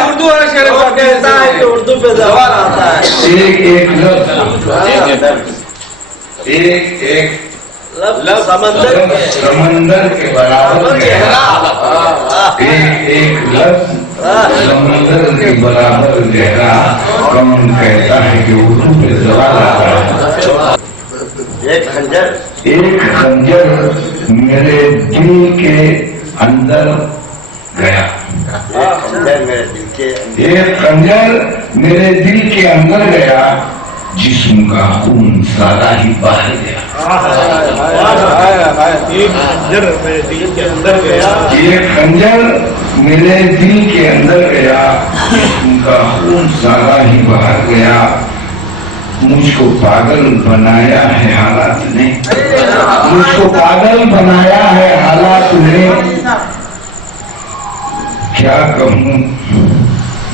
اردو کہتا ہے کہ اردو پہ زوال آتا ہے. ایک ایک لفظ ایک ایک سمندر کے برابر گہرا. ایک ایک لفظ سمندر کے برابر گہرا. کون کہتا ہے کہ اردو پہ زوال آتا ہے. ایک خنجر میرے دل کے اندر گیا. ایک خنجر میرے دل کے اندر گیا. جسم کا خون سارا ہی باہر گیا. ایک خنجر میرے دل کے اندر گیا. جسم کا خون سارا ہی باہر گیا. مجھ کو پاگل بنایا ہے حالات نے. مجھ کو پاگل بنایا ہے حالات نے. کیا کہوں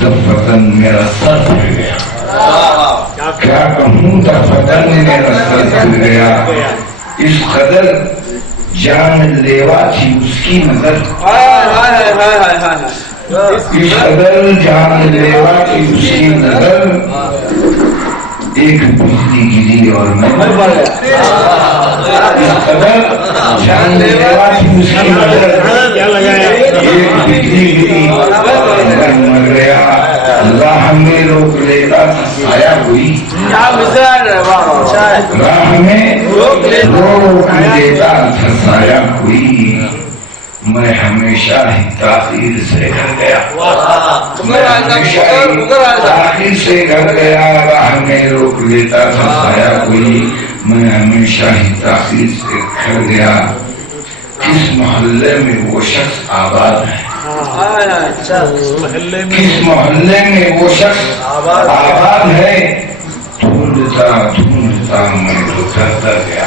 دفتن میرا سر پھر گیا. کیا کہوں دفتن میرا سر پھر گیا. اس قدر جان لیوا تھی اس کی نظر. اس قدر جان لیوا تھی اس کی نظر. ایک بجلی گری اور میں اس قدر جان لیوا تھی اس کی نظر. ایک بجلی گری اور میں مر گیا. راہ میں روک لیتا تھا سایہ ہوئی. راہ میں روک لیتا تھا سایہ ہوئی. میں ہمیشہ ہی تاخیر سے گھر گیا. تاخیر سے گھر گیا. راہ میں روک لیتا تھا سایہ ہوئی. میں ہمیشہ ہی تاخیر سے گھر گیا. کس محلے میں وہ شخص آباد ہے. کس محلے میں وہ شخص آباد ہے. ڈھونڈتا ڈھونڈتا میں تو گھر گیا.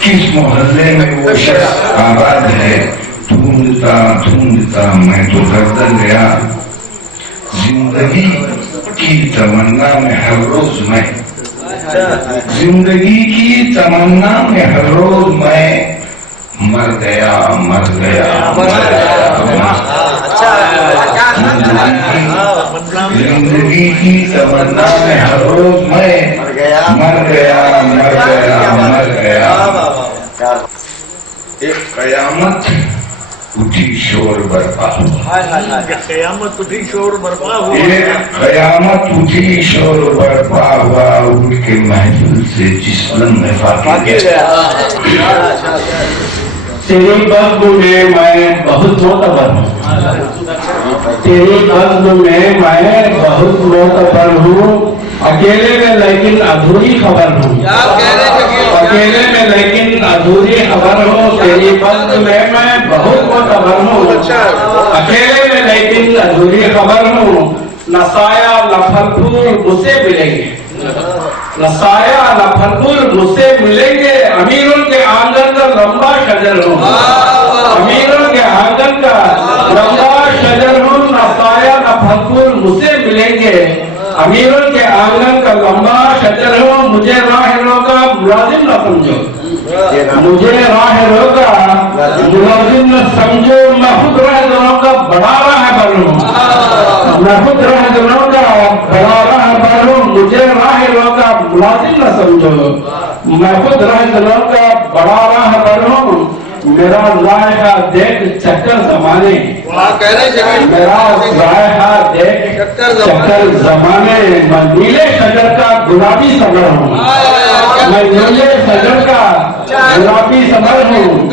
کس محلے میں وہ شخص آباد ہے. ڈھونڈتا ڈھونڈتا میں تو گھر گیا. زندگی کی تمنا میں ہر روز میں. زندگی کی تمنا میں ہر روز میں مر گیا مر گیا مر گیا. زندگی کی تمنا میں ہر روز میں مر گیا مر گیا مر گیا. ایک قیامت اٹھی شور برپا ہوا. قیامت اٹھی شور برپا ہوا. ایک قیامت اٹھی شور برپا ہوا. اٹھ کے محفل سے جسم میں فاقی گیا. تیری بزم میں میں بہت معتبر ہوں. تیری بزم میں میں بہت معتبر ہوں. اکیلے میں لیکن ادھوری خبر ہوں. اکیلے میں لیکن ادھوری خبر ہوں. تیری بزم میں میں بہت معتبر ہوں. اکیلے میں لیکن ادھوری خبر ہوں. نہ سایہ نہ پھل پھول مجھ سے ملیں گے. نہ سایہ نہ پھل پھول مجھ سے ملیں گے. امیروں کے آنگن کا لمبا شجر ہوں. امیروں کے آنگن کا لمبا شجر ہوں. نہ سایہ نہ پھل پھول مجھ سے ملیں گے. امیروں کے آنگن کا لمبا شجر ہوں. مجھے راہ روکا ملازم نہ سمجھو. مجھے راہ روکا ملازم نہ سمجھو. میں خود راہ دونوں کا بڑا راہ بر ہوں. میں خود راہ دونوں کا بڑا راہ بر ہوں. مجھے راہ روکا ملازم نہ سمجھو. میں خود راہ دونوں کا بڑا راہ بر ہوں. میرا ذائقہ دیکھ چکر زمانے. میرا ذائقہ دیکھ چکر زمانے. میں نیلے شجر کا گلابی ثمر ہوں. میں نیلے شجر کا گلابی ثمر ہوں.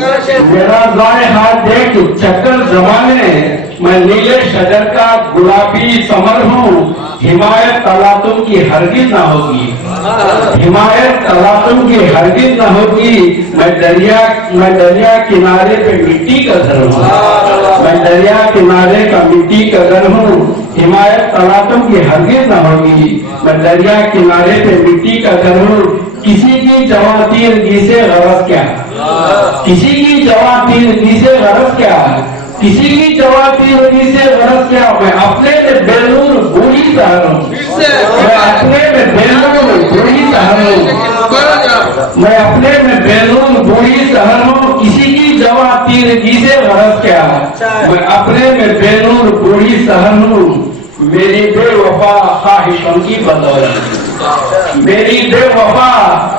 میرا ذائقہ دیکھ چکر زمانے. میں نیلے شجر کا گلابی ثمر ہوں. حمایت تلاتم کی ہرگز نہ ہوگی. حمایت تلاتم کی ہرگز نہ ہوگی. میں دریا کنارے پہ مٹی کا گھر ہوں. میں دریا کنارے کا مٹی کا گھر ہوں. حمایت تلاتم کی ہرگز نہ ہوگی. میں دریا کنارے پہ مٹی کا گھر ہوں. کسی کی جوان تیرگی سے غرض کیا. کسی کی جوان تیرگی سے غرض کیا. کسی کی جوان تیرگی سے غرض کیا. میں اپنے میں بے نور بوڑھی سہر ہوں. میں اپنے میں بے نور بوڑھی سہر ہوں. میں اپنے میں بے نور بوڑھی سہر ہوں. کسی کی جوان تیرگی سے غرض کیا. میں اپنے میں بے نور بوڑھی سہر ہوں. میری بے وفا خواہشوں کی بدولت. میری بے وفا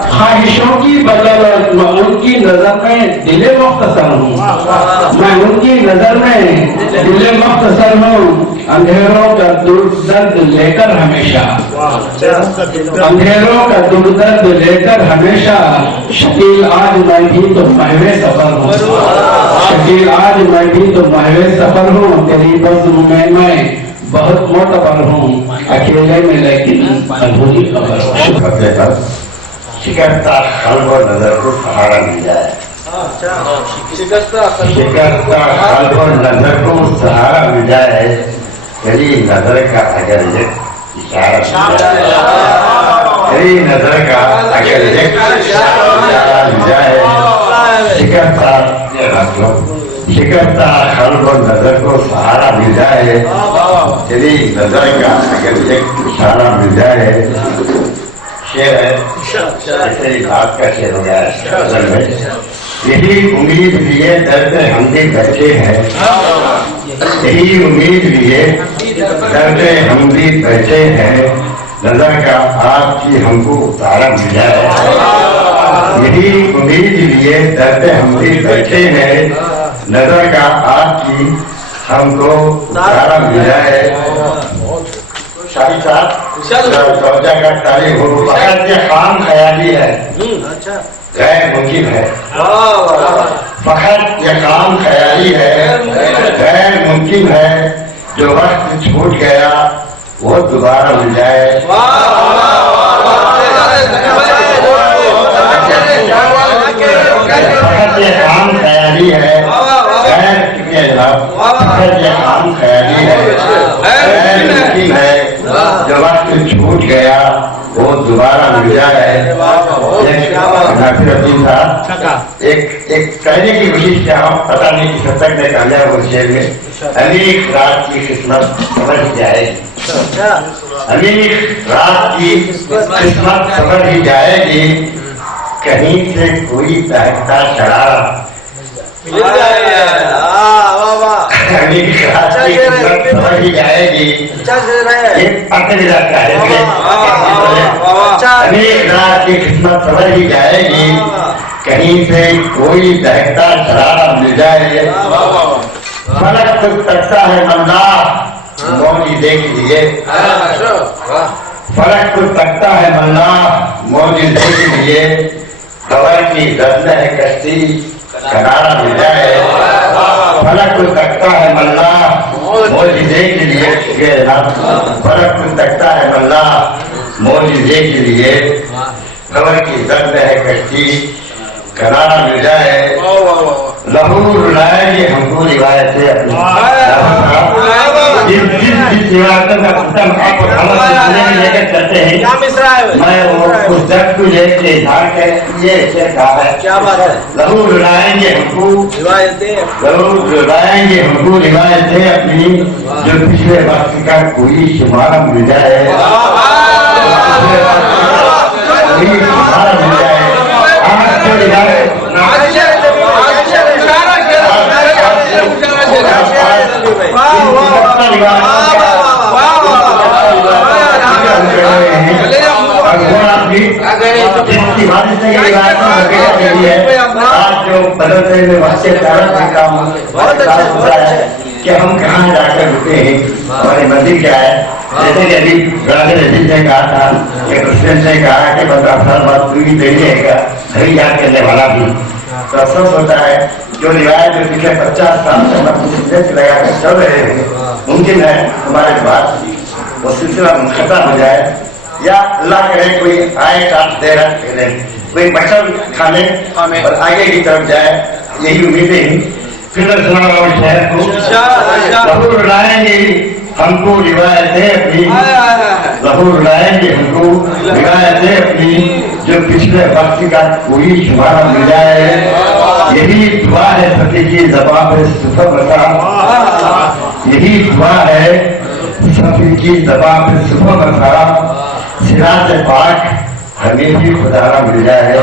خواہشوں کی بدولت. میں ان کی نظر میں دل مختصر ہوں. میں ان کی نظر میں دل مختصر ہوں. اندھیروں کا درد لے کر ہمیشہ. اندھیروں کا درد لے کر ہمیشہ. شکیل آج میں بھی تو محو سفر ہوں. شکیل آج میں بھی تو محو سفر ہوں. تیری بزم میں میں بہت معتبر ہوں. اکیلے میں لیکن ادھوری خبر ہوں. شکستہ قلب و نظر کو سہارا مل جائے. شکستہ قلب و نظر کو سہارا مل جائے. تیری نظر کا اگر ایک اشارہ مل جائے. تیری نظر کا اگر ایک اشارہ مل جائے. شکستہ قلب و نظر کو سہارا مل جائے. تیری نظر کا اگر ایک اشارہ مل جائے. شعر ہے تیری بات کا شعر ہو گیا ہے. یہی امید لیے درد ہم بھی بیٹھے ہیں. یہی امید لیے درد ہم بھی بیٹھے ہیں. نظر کا آپ کی ہم کو اتارا مل جائے. یہی امید لیے درد ہم بھی بیٹھے ہیں. نظر کا آپ کی ہم کو اتارا مل جائے. شاہی صاحب توجہ کا تاریخ ہو. فقط یہ خام خیالی ہے, غیر ممکن ہے. فقط یہ خام خیالی ہے, غیر ممکن ہے. جو وقت چھوٹ گیا وہ دوبارہ مل جائے. فقط یہ خام خیالی ہے, غیر خام خیالی ہے, غیر ممکن ہے. جو وقت چھوٹ گیا وہ دوبارہ مل جائے. ناصر الدین صاحب ایک کہنے کی کوشش کیا ہوں, پتہ نہیں کس حد تک میں کامیاب ہوں. شعر میں انیک رات کی قسمت سمجھ جائے گی. انیک رات کی قسمت سمجھ ہی جائے گی. کہیں سے کوئی بہتا شرارہ کبھی کراچی کی خدمت سمجھ ہی جائے گی. ایک پکڑ جاتا ہے کبھی کراچی کی خدمت سمجھ ہی جائے گی. کہیں سے کوئی بہتا شرارہ مل جائے. فلک تو تکتا ہے ملا موجی دیکھ لیے. فلک تو تکتا ہے ملا موجی دیکھ لیے. خبر کی گرد ہے کشتی کنارہ مل جائے. فلک کو تکتا ہے ملا موجی دیکھ لیے. فلک کو تکتا ہے ملا موجی دیکھ لیے. خبر کی گرد ہے کشتی کنارہ مل جائے. لہور لائیں گے ہم کو روایت سے اپنی جس روایت کا ختم آپ کو ہم لے کر کرتے ہیں. میں وہ اس درد کو لے کے اظہار کر یہ کہا ہے. کیا بات ہے؟ لہور لائیں گے ہم کو ضرور لائیں گے ہم کو روایت ہے اپنی جو پچھلے وقت کا کوئی شمارہ مل جائے. کوئی شمارہ مل جائے. آپ کو روایت آج جو بدلتے میں واقع کہ ہم کہاں جا کر رکے ہیں. ہماری مرضی کیا ہے؟ جیسے کہ ابھی برادر عزیز نے کہا تھا کہ پریزیڈنٹ نے کہا کہ بس افسر بات پوری دے جائے گا گھر یاد کرنے والا بھی. تو افسوس ہوتا ہے جو روایت جو پچھلے 50 سال سے ہم لگا کر چل رہے ہیں ممکن ہے ہمارے بعد وہ سلسلہ منقطع ہو جائے یا اللہ کرے کوئی آئے کاٹ دے رہا کوئی بچن کھانے اور آگے کی طرف جائے. یہی امیدیں ہیں. پھر شہر کو ضرور لائیں گے ہم کو روایتیں اپنی. ضرور لائیں گے ہم کو روایتیں اپنی جو پچھلے وقت کا کوئی شمارہ مل جائے. یہی دعا ہے فتح کی زبان پہ سفر بسا. یہی دعا ہے فتح کی زبان پہ سفر بسا. سراج پاک ہمیں بھی خدا مل جائے.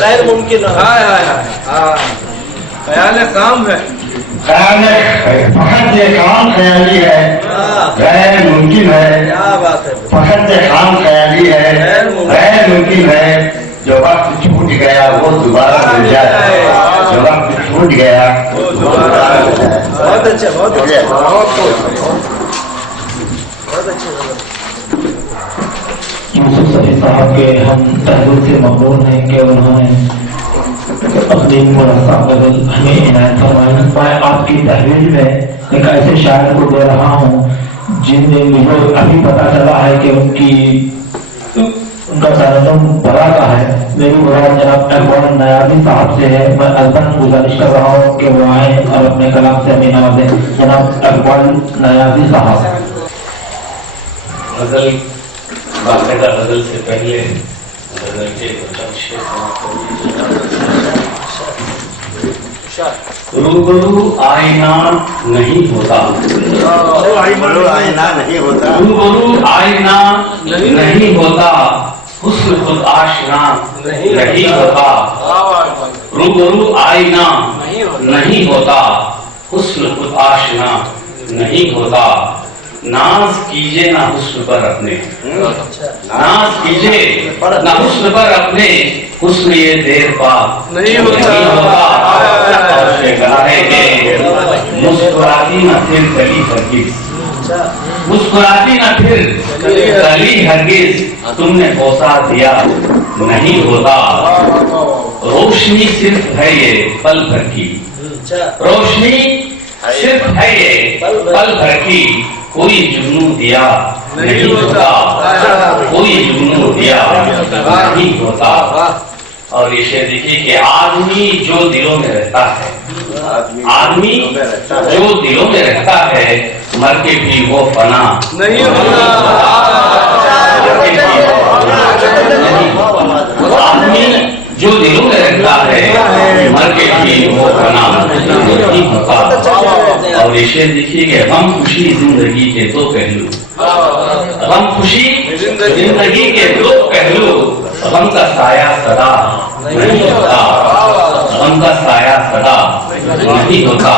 غیر ممکن خیال کام ہے. فقط یہ کام خیالی ہے غیر ممکن ہے. فقط یہ کام خیالی ہے غیر ممکن ہے. جو وقت چھوٹ گیا وہ دوبارہ مل جائے. جو وقت چھوٹ گیا وہ دوبارہ مل جائے. بہت اچھا بہت اچھا بہت اچھا. یوسف صفی صاحب کے ہم تحریر سے ممنون ہیں کہ انہوں نے اپنی مرثہ غزل ہمیں عنایت فرمائی. میں آپ کی تحریر میں ایک ایسے شاعر کو دے رہا ہوں جن میں مجھے ابھی پتہ چلا ہے کہ ان کا ترنم بڑا کا ہے. میری مراد جناب اقبال نیازی صاحب سے ہے. میں البتہ گزارش کر رہا ہوں کہ وہ آئیں اور اپنے کلام سے ہمیں نوازیں. جناب اقبال نیازی صاحب. غزل باقاعدہ غزل سے پہلے غزل کے روبرو آئینہ نہیں ہوتا. روبرو آئینہ نہیں ہوتا. روبرو آئینہ نہیں ہوتا. حسن خود آشنا نہیں ہوتا. روبرو آئینہ نہیں ہوتا. حسن خود آشنا نہیں ہوتا. ناز کیجئے نہ حسن پر اپنے. ناز کیجئے نہ حسن پر اپنے. حسن یہ دیر پا نہیں ہوتا. اور شکارے کے مسکراتی نہ پھر گلی ہرگز. مسکراتی نہ پھر گلی ہرگز. تم نے بوسا دیا نہیں ہوتا. روشنی صرف ہے یہ پل بھر کی. روشنی صرف ہے یہ پل بھر کی. کوئی جنوں دیا نہیں ہوتا. کوئی جنوں دیا نہیں ہوتا. اور یہ شعر دیکھیے کہ آدمی جو دلوں میں رہتا ہے. آدمی جو دلوں میں رہتا ہے مر کے بھی وہ فنا نہیں ہوتا. آدمی جو دلوں میں رہتا ہے مر کے بھی وہ فنا نہیں ہوتا. اور یہ شعر دیکھیے کہ غم خوشی زندگی کے دو پہلو. غم خوشی زندگی کے دو پہلو. غم کا سایہ صدا نہیں ہوتا. غم کا سایہ سدا نہیں ہوتا،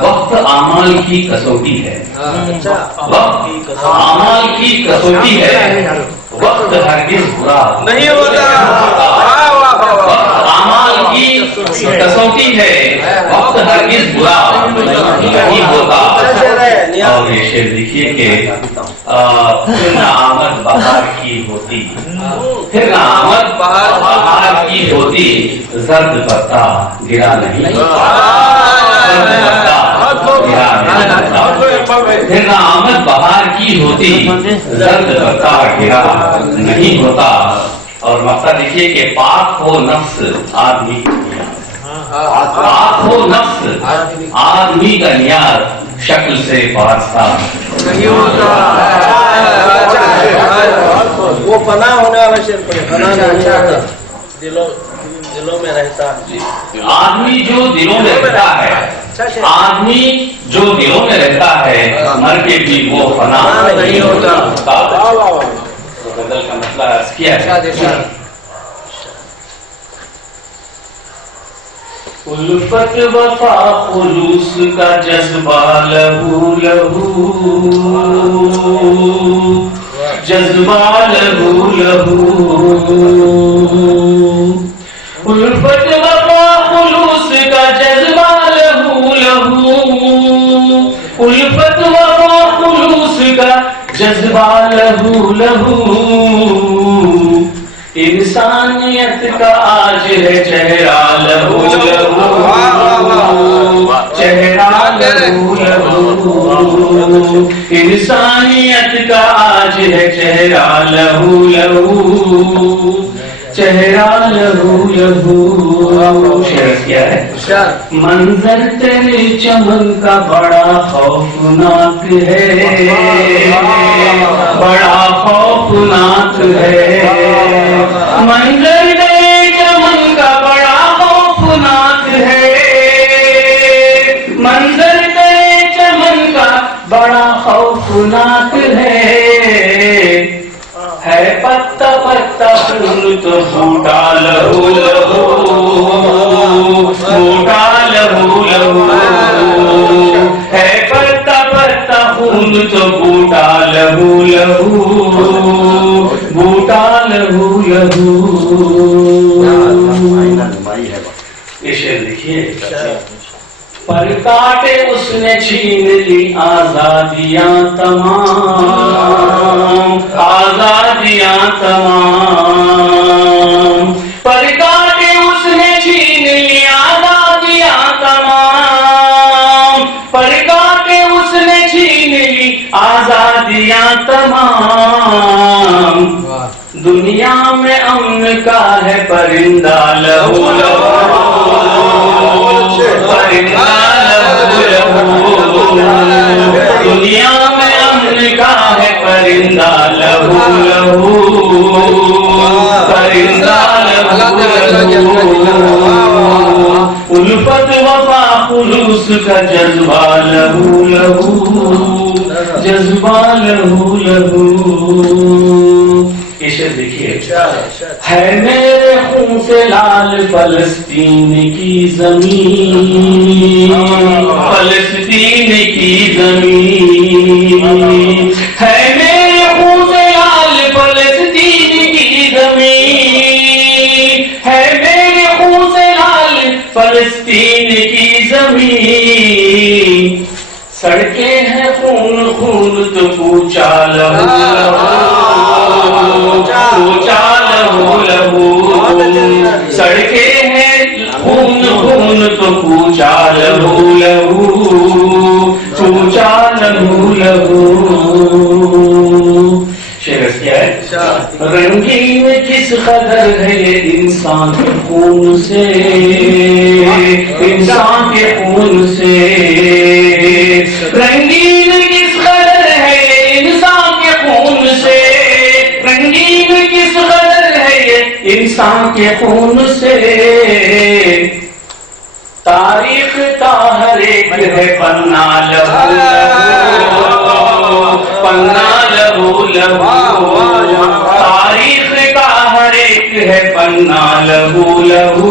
وقت اعمال کی کسوٹی ہے، وقت اعمال کی کسوٹی ہے، وقت ہرگز برا نہیں ہوتا، وقت اعمال کی کسوٹی ہے، وقت ہرگز برا نہیں ہوتا۔ اور یہ شعر دیکھیے کہ پھر نہ آمد بہار کی ہوتی، پھر نہ آمد بہار کی ہوتی، زرد پتا گرا نہیں، زرد پتا گرا نہیں، پھر نہ آمد بہار کی ہوتی، زرد پتا گرا نہیں ہوتا۔ اور مقصد دیکھیے کہ پاک ہو نفس آدمی کا نیاز، پاک ہو نفس آدمی کا نیاز، شکل سے پارسا نہیں ہوتا، وہ فنا ہونے والا شعر پڑے، فنا نہیں ہوتا، دلوں میں رہتا ہے۔ آدمی جو دلوں میں رہتا ہے، آدمی جو دلوں میں رہتا ہے، مر کے بھی وہ فنا نہیں ہوتا۔ غزل کا مسئلہ عرض کیا ہے۔ الفت وفا خلوص کا جذبہ لہو لہو، جذبہ لہو لہو، الفت وفا خلوص کا جذبہ لہو لہو، الفت وفا خلوص کا جذبہ لہو لہو، انسانیت کا آج ہے چہرہ لہو لہو، چہرہ لہو لہو، انسانیت کا آج ہے چہرہ لہو لہو، چہرہ لہو لہو۔ شعر کیا ہے؟ منظر تیرے چمن کا بڑا خوفناک ہے، بڑا خوفناک ہے، منظر تیرے چمن کا بڑا خوفناک ہے، منظر تیرے چمن کا بڑا خوفناک ہے پتا پتا خون تو پھوٹا لہو لہو، پھوٹا لہو لہو، ہے پتا پتا خون تو پھوٹا لہو لہو، پھوٹا لہو لہو۔ یہ شعر دیکھیے، پر کاٹے اس نے چھین لی آزادیاں تمام، آزادیاں تمام، پر کاٹے اس نے چھین لی آزادیاں تمام، پر کاٹے اس نے چھین لی آزادیاں تمام، دنیا میں امن کا ہے پرندہ لہو لہو، پرندہ لہو لہو، دنیا میں امن کا ہے پرندہ لہو لہو، پرندہ لہو لہو، الفت وفا خلوص کا جذبہ لہو لہو، جذبہ لہو لہو۔ عشق دیکھیے، ہے میرے خون سے لال فلسطین کی زمین، فلسطین کی زمین، ہے میرے خون سے لال فلسطین کی زمین، ہے میرے خون سے لال فلسطین کی زمین، سڑکیں ہیں خون خون تو کوچا لہو لہو، کوچا لہو لہو، سڑکیں ہیں خون خون تو کوچا لہو لہو، کوچا لہو لہو۔ شعر کیا ہے؟ رنگین کس قدر ہے یہ انسان کے خون سے، انسان کے خون سے، رنگین کس قدر ہے یہ انسان کے خون سے، رنگین کس قدر ہے یہ انسان کے خون سے، تاریخ کا ہر ایک ہے پنہ لہو لہو، پنہ لہو لہو، تاریخ کا ہر ایک ہے پنہ لہو لہو،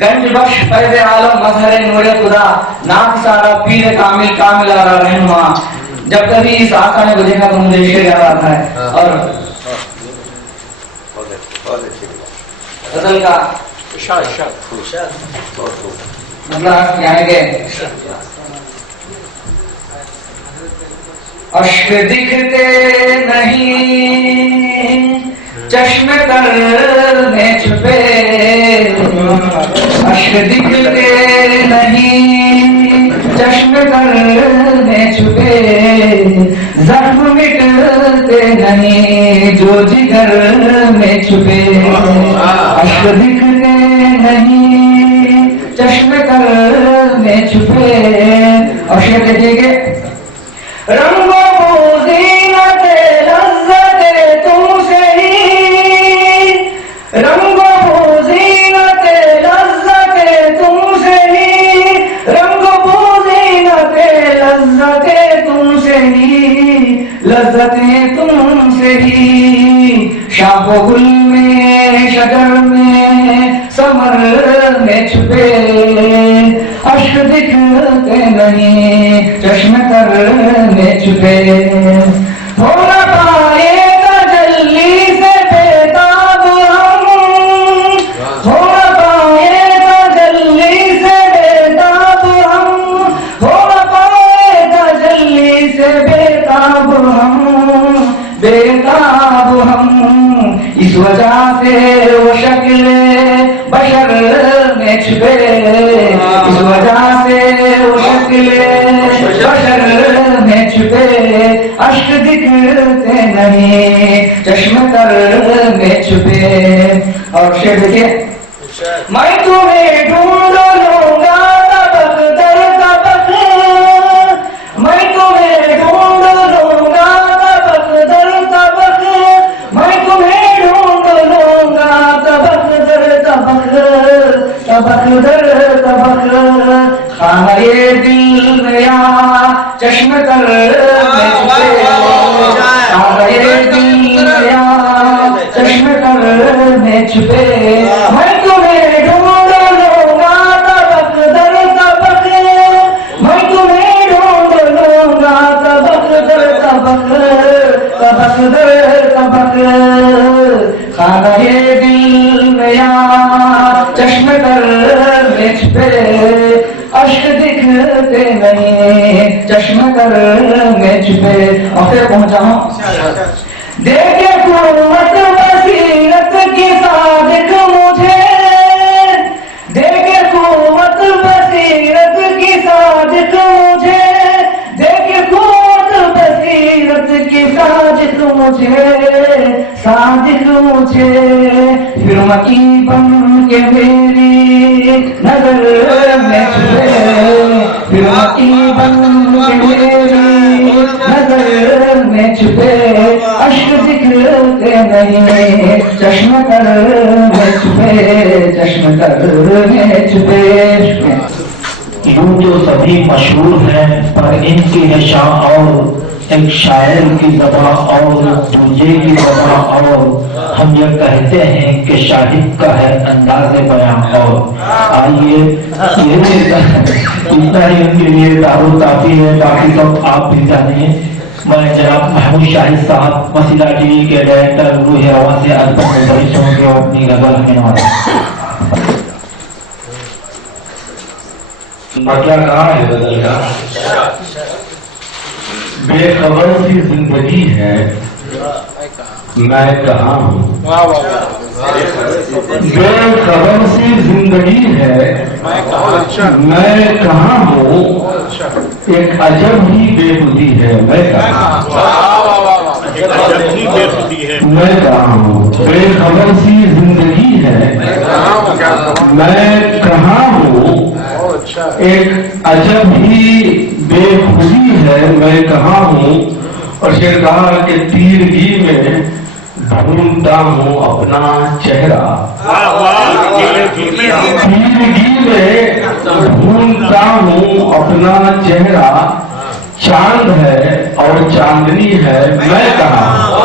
گنج بخش فیض عالم مظہر نور خدا نعت سارا پیر کامل کامل آرا رہنما. جب کبھی اس آقا نے کو دیکھا تو مجھے شعر یاد آتا ہے. اور غزل کا مطلب کیا ہے کہ اشک دکھتے نہیں چشم تر میں چھپے, اشک دکھتے نہیں چشم تر میں چھپے, زخم مٹتے نہیں جو جگر میں چھپے, اشک دکھتے نہیں چشم تر میں چھپے. اور شعر دیکھیے کہ رنگوں کو زینت لذت تم سے ہی, رنگوں کو زینت لذت تم سے ہی, رنگوں کو زینت لذت تم سے ہی, لذتیں تم سے ہی, شاخ و گل میں شجر میں ثمر میں چھپے, اشک دکھتے نہیں چشم تر میں چھپے. ہو نہ پائے تجلی سے بےتاب ہم, ہو نہ پائے تجلی سے بےتاب ہم, ہو نہ پائے تجلی سے بےتاب ہم, بےتاب ہم, اس وجہ سے وہ شکل بشر میں چھپے, اس وجہ سے وہ شکل بشر میں چھپے, اشک دکھتے نہیں چشم تر میں چھپے. اور شعر دیکھیے میں تمہیں ڈھونڈ لوں گا طبق در طبق, میں تمہیں ڈھونڈ لوں گا طبق در طبق, میں تمہیں ڈھونڈ لوں گا طبق در طبق, طبق در طبق, خانہ دل نیا چشم تر میں چھپے, خانہ دل نیا چشم تر میں چھپے. میں تمہیں ڈھونڈ لوں گا طبق در طبق, میں تمہیں ڈھونڈ لوں گا طبق در طبق, طبق در طبق, خانہ دل نیا چشم تر میں چھپے, اشک دکھتے نہیں چشم تر میں چھپے. اور پھر پہنچا ہوں دیکھے قوت بصیرت کی صادق مجھے, دیکھے قوت بصیرت کی صادق مجھے, دیکھے قوت بصیرت کی صادق مجھے, صادق مجھے, پھر مکی بن کے میری نظر میں چھپے, پھر مکی بن کے میری نظر میں چھپے, اشک دکھتے نہیں چشم تر میں چھپے, چشم تر میں چھپے. یوں تو سبھی مشہور ہیں پر ان کی نشان اور ایک شاعر کی زبان اور دوجے کی زبان اور ہم یہ کہتے ہیں کہ شاہد کا ہے انداز بیان. اور آئیے اتنا ہی ان کے لیے دارو کافی ہے, باقی تو آپ بھی جانیں. میں جناب محمود شاہد صاحب مسیلہ ٹی وی کے ڈائریکٹر روح رواں سے ادب میں بڑی ہوں گے اپنی غزل ہمیں نوازیں. اور کیا کہا ہے غزل کا, بے خبر سی زندگی ہے میں کہاں ہوں, بے خبر سی زندگی ہے میں کہاں ہوں, ایک عجب ہی بے خودی ہے میں کہاں میں کہاں ہوں, بے خبر سی زندگی ہے میں کہاں ہوں, ایک عجب ہی بے خودی ہے میں کہاں ہوں. اور شعر کہا کہ تیرگی میں ڈھونڈتا ہوں اپنا چہرہ, تیرگی میں ڈھونڈتا ہوں اپنا چہرہ, چاند ہے اور چاندنی ہے میں کہاں ہوں.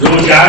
2-4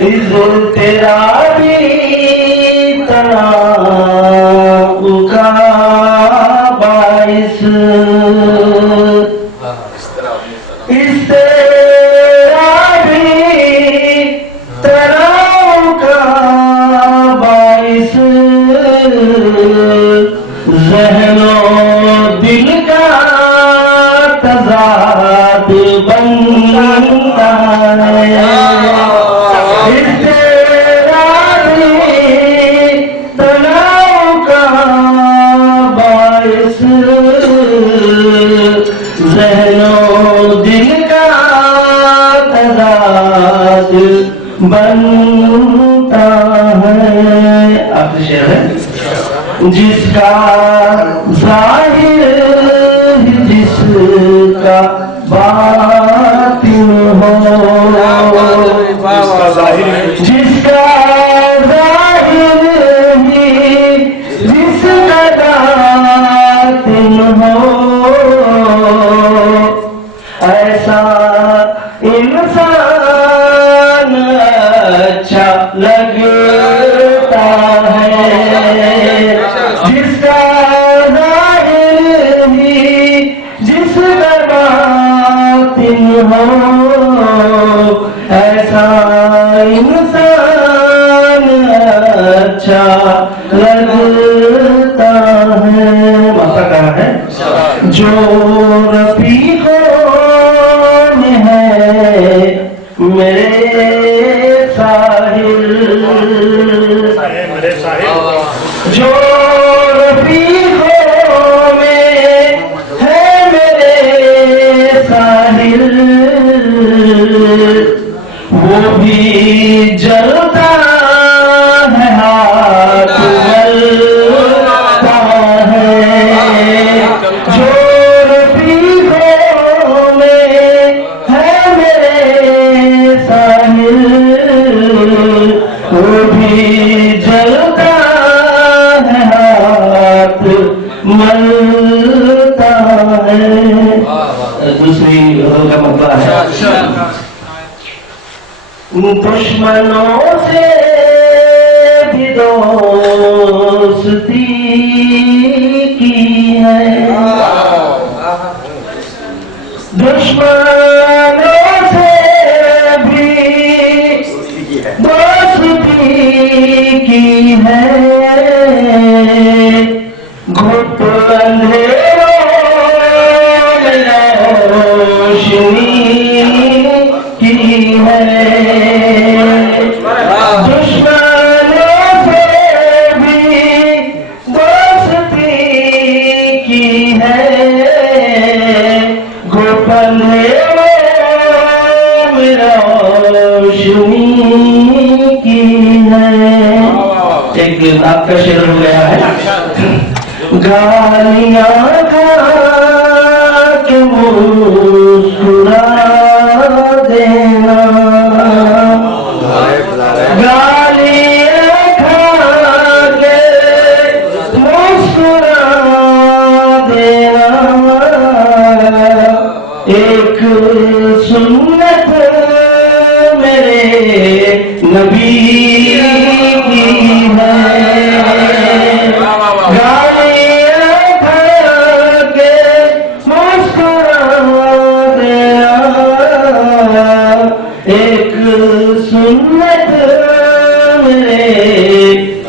اضطرابی تناؤ کا باعث ذہن و دل کا تضاد بنتا ہے، اضطرابی تناؤ کا باعث ذہن و دل کا تضاد بنتا ہے۔ آخری شعر ہے، جس کا ظاہر جس کا باطن ہو، جس کا ظاہر جس کا باطن ہو، ایسا انسان اچھا لگتا ہے، جس کا ظاہر ہی جس کا باطن ہو، ایسا انسان اچھا لگتا ہے۔ ماتا کہا ہے، جو رفیقوں میں ہے میرے ساحل، جو رفیقوں میں ہے میرے ساحل، وہ بھی جلتا ہے ہاتھ ملتا ہے، جو رفیقوں میں ہے میرے ساحل، وہ بھی جلتا ملتا ہے۔ دوسری غزل کا مطلب ہے، دشمنوں سے بھی دوستی کی ہے، دشمنوں سے بھی دوستی کی ہے، گھٹ اندھیروں میں روشنی کی ہے، دشمنوں سے بھی دوستی کی ہے، گھٹ اندھیروں میں روشنی کی ہے۔ ایک آپ کا شعر ہو گیا ہے، گالیاں کھا کے مسکرا دینا، گالیاں کھا کے مسکرا دینا، ایک سنت میرے نبی کی ہے، ایک سنت میرے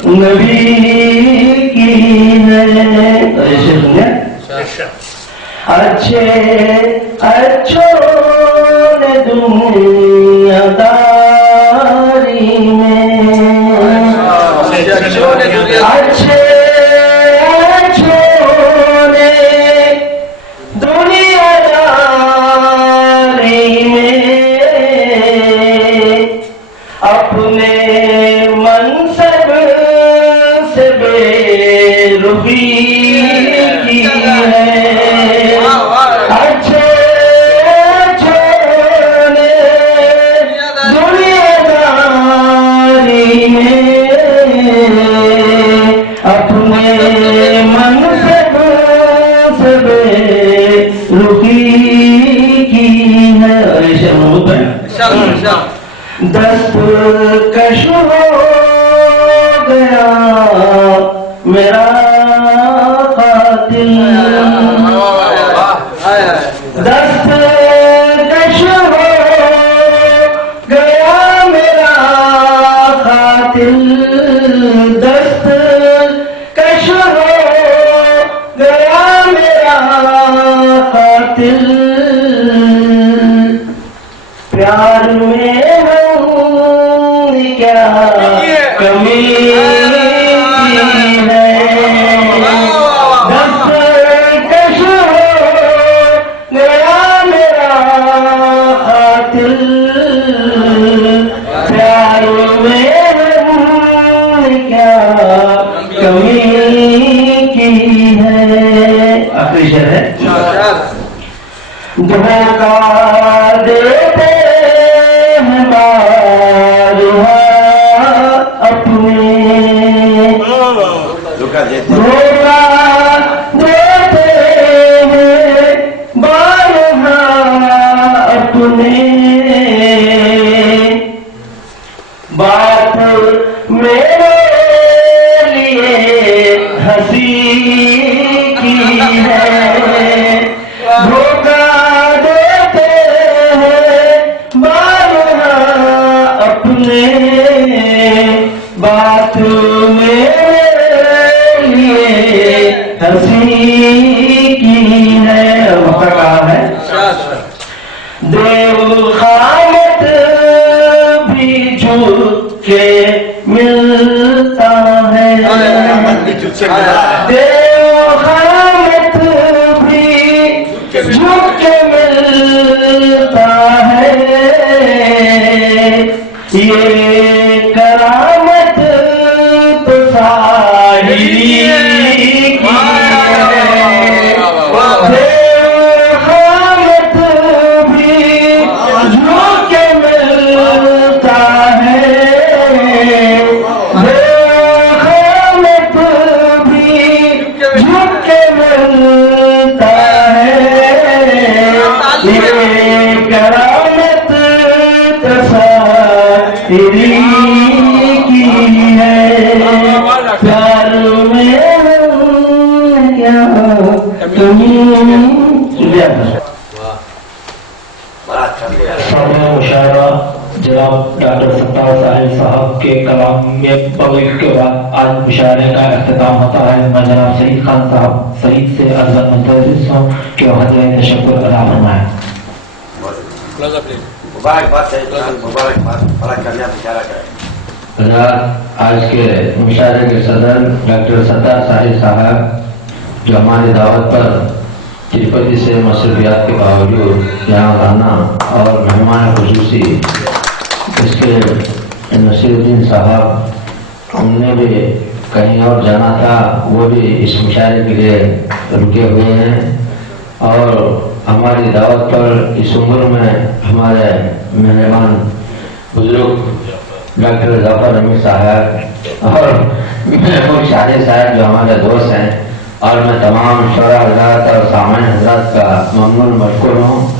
نبی کی ہے۔ اچھے اچھوں نے دنیا داری میں، اچھے اچھوں نے دنیا داری میں اپنے منصب سے بے رخی کی ہے، اچھے دست کش ہو گیا میرا قاتل دست کش ہو گیا میرا قاتل دست کش ہو گیا میرا قاتل پیار میں ہم کیا کمی ہے دست کش ہو گیا میرا قاتل پیار میں ہم کیا کمی کی ہے آخری شعر ہے دھوکہ دیتے ہیں بارہا اپنے دھوکہ دیتے ہیں بارہا اپنے بات میرے لیے ہنسی کی ہے دھوکہ دیتے ہیں بارہا اپنے بات میرے لیے ہنسی کی ہے وقت کہا ہے دیو خامت بھی جھک کے ملتا ہے دیو خامت بھی جھک کے ملتا ہے یہ کرامت تو ساری کی ہے دیو خامت بھی جھک کے ملتا ہے دیو خامت بھی جھک کے ملتا ہے یہ کرامت تصاویری کی ہے پیار میں کیا مشاعرہ جناب ڈاکٹر ستار ساحل صاحب کے کلام میں بغیر کے بعد آج مشاعرے کا اختتام ہوتا ہے میں جناب سعید خان صاحب سعید سے افضل متعزز ہوں کہ وہ حضرت تشکر ادا فرمائیں حضرات آج کے مشاعرے کے صدر ڈاکٹر ستار ساحل صاحب جو ہماری دعوت پر تروپتی سے مصروفیات کے باوجود یہاں آنا اور مہمان خصوصی اس کے نصیر الدین صاحب ان نے بھی کہیں اور جانا تھا وہ بھی اس مشاعرے کے لیے رکے ہوئے ہیں اور ہماری دعوت پر اس عمر میں ہمارے مہمان بزرگ ڈاکٹر ظفر احمد صاحب اور محمود شاہد صاحب جو ہمارے دوست ہیں اور میں تمام شعراء حضرات اور سامعین حضرات کا ممنون مشکور ہوں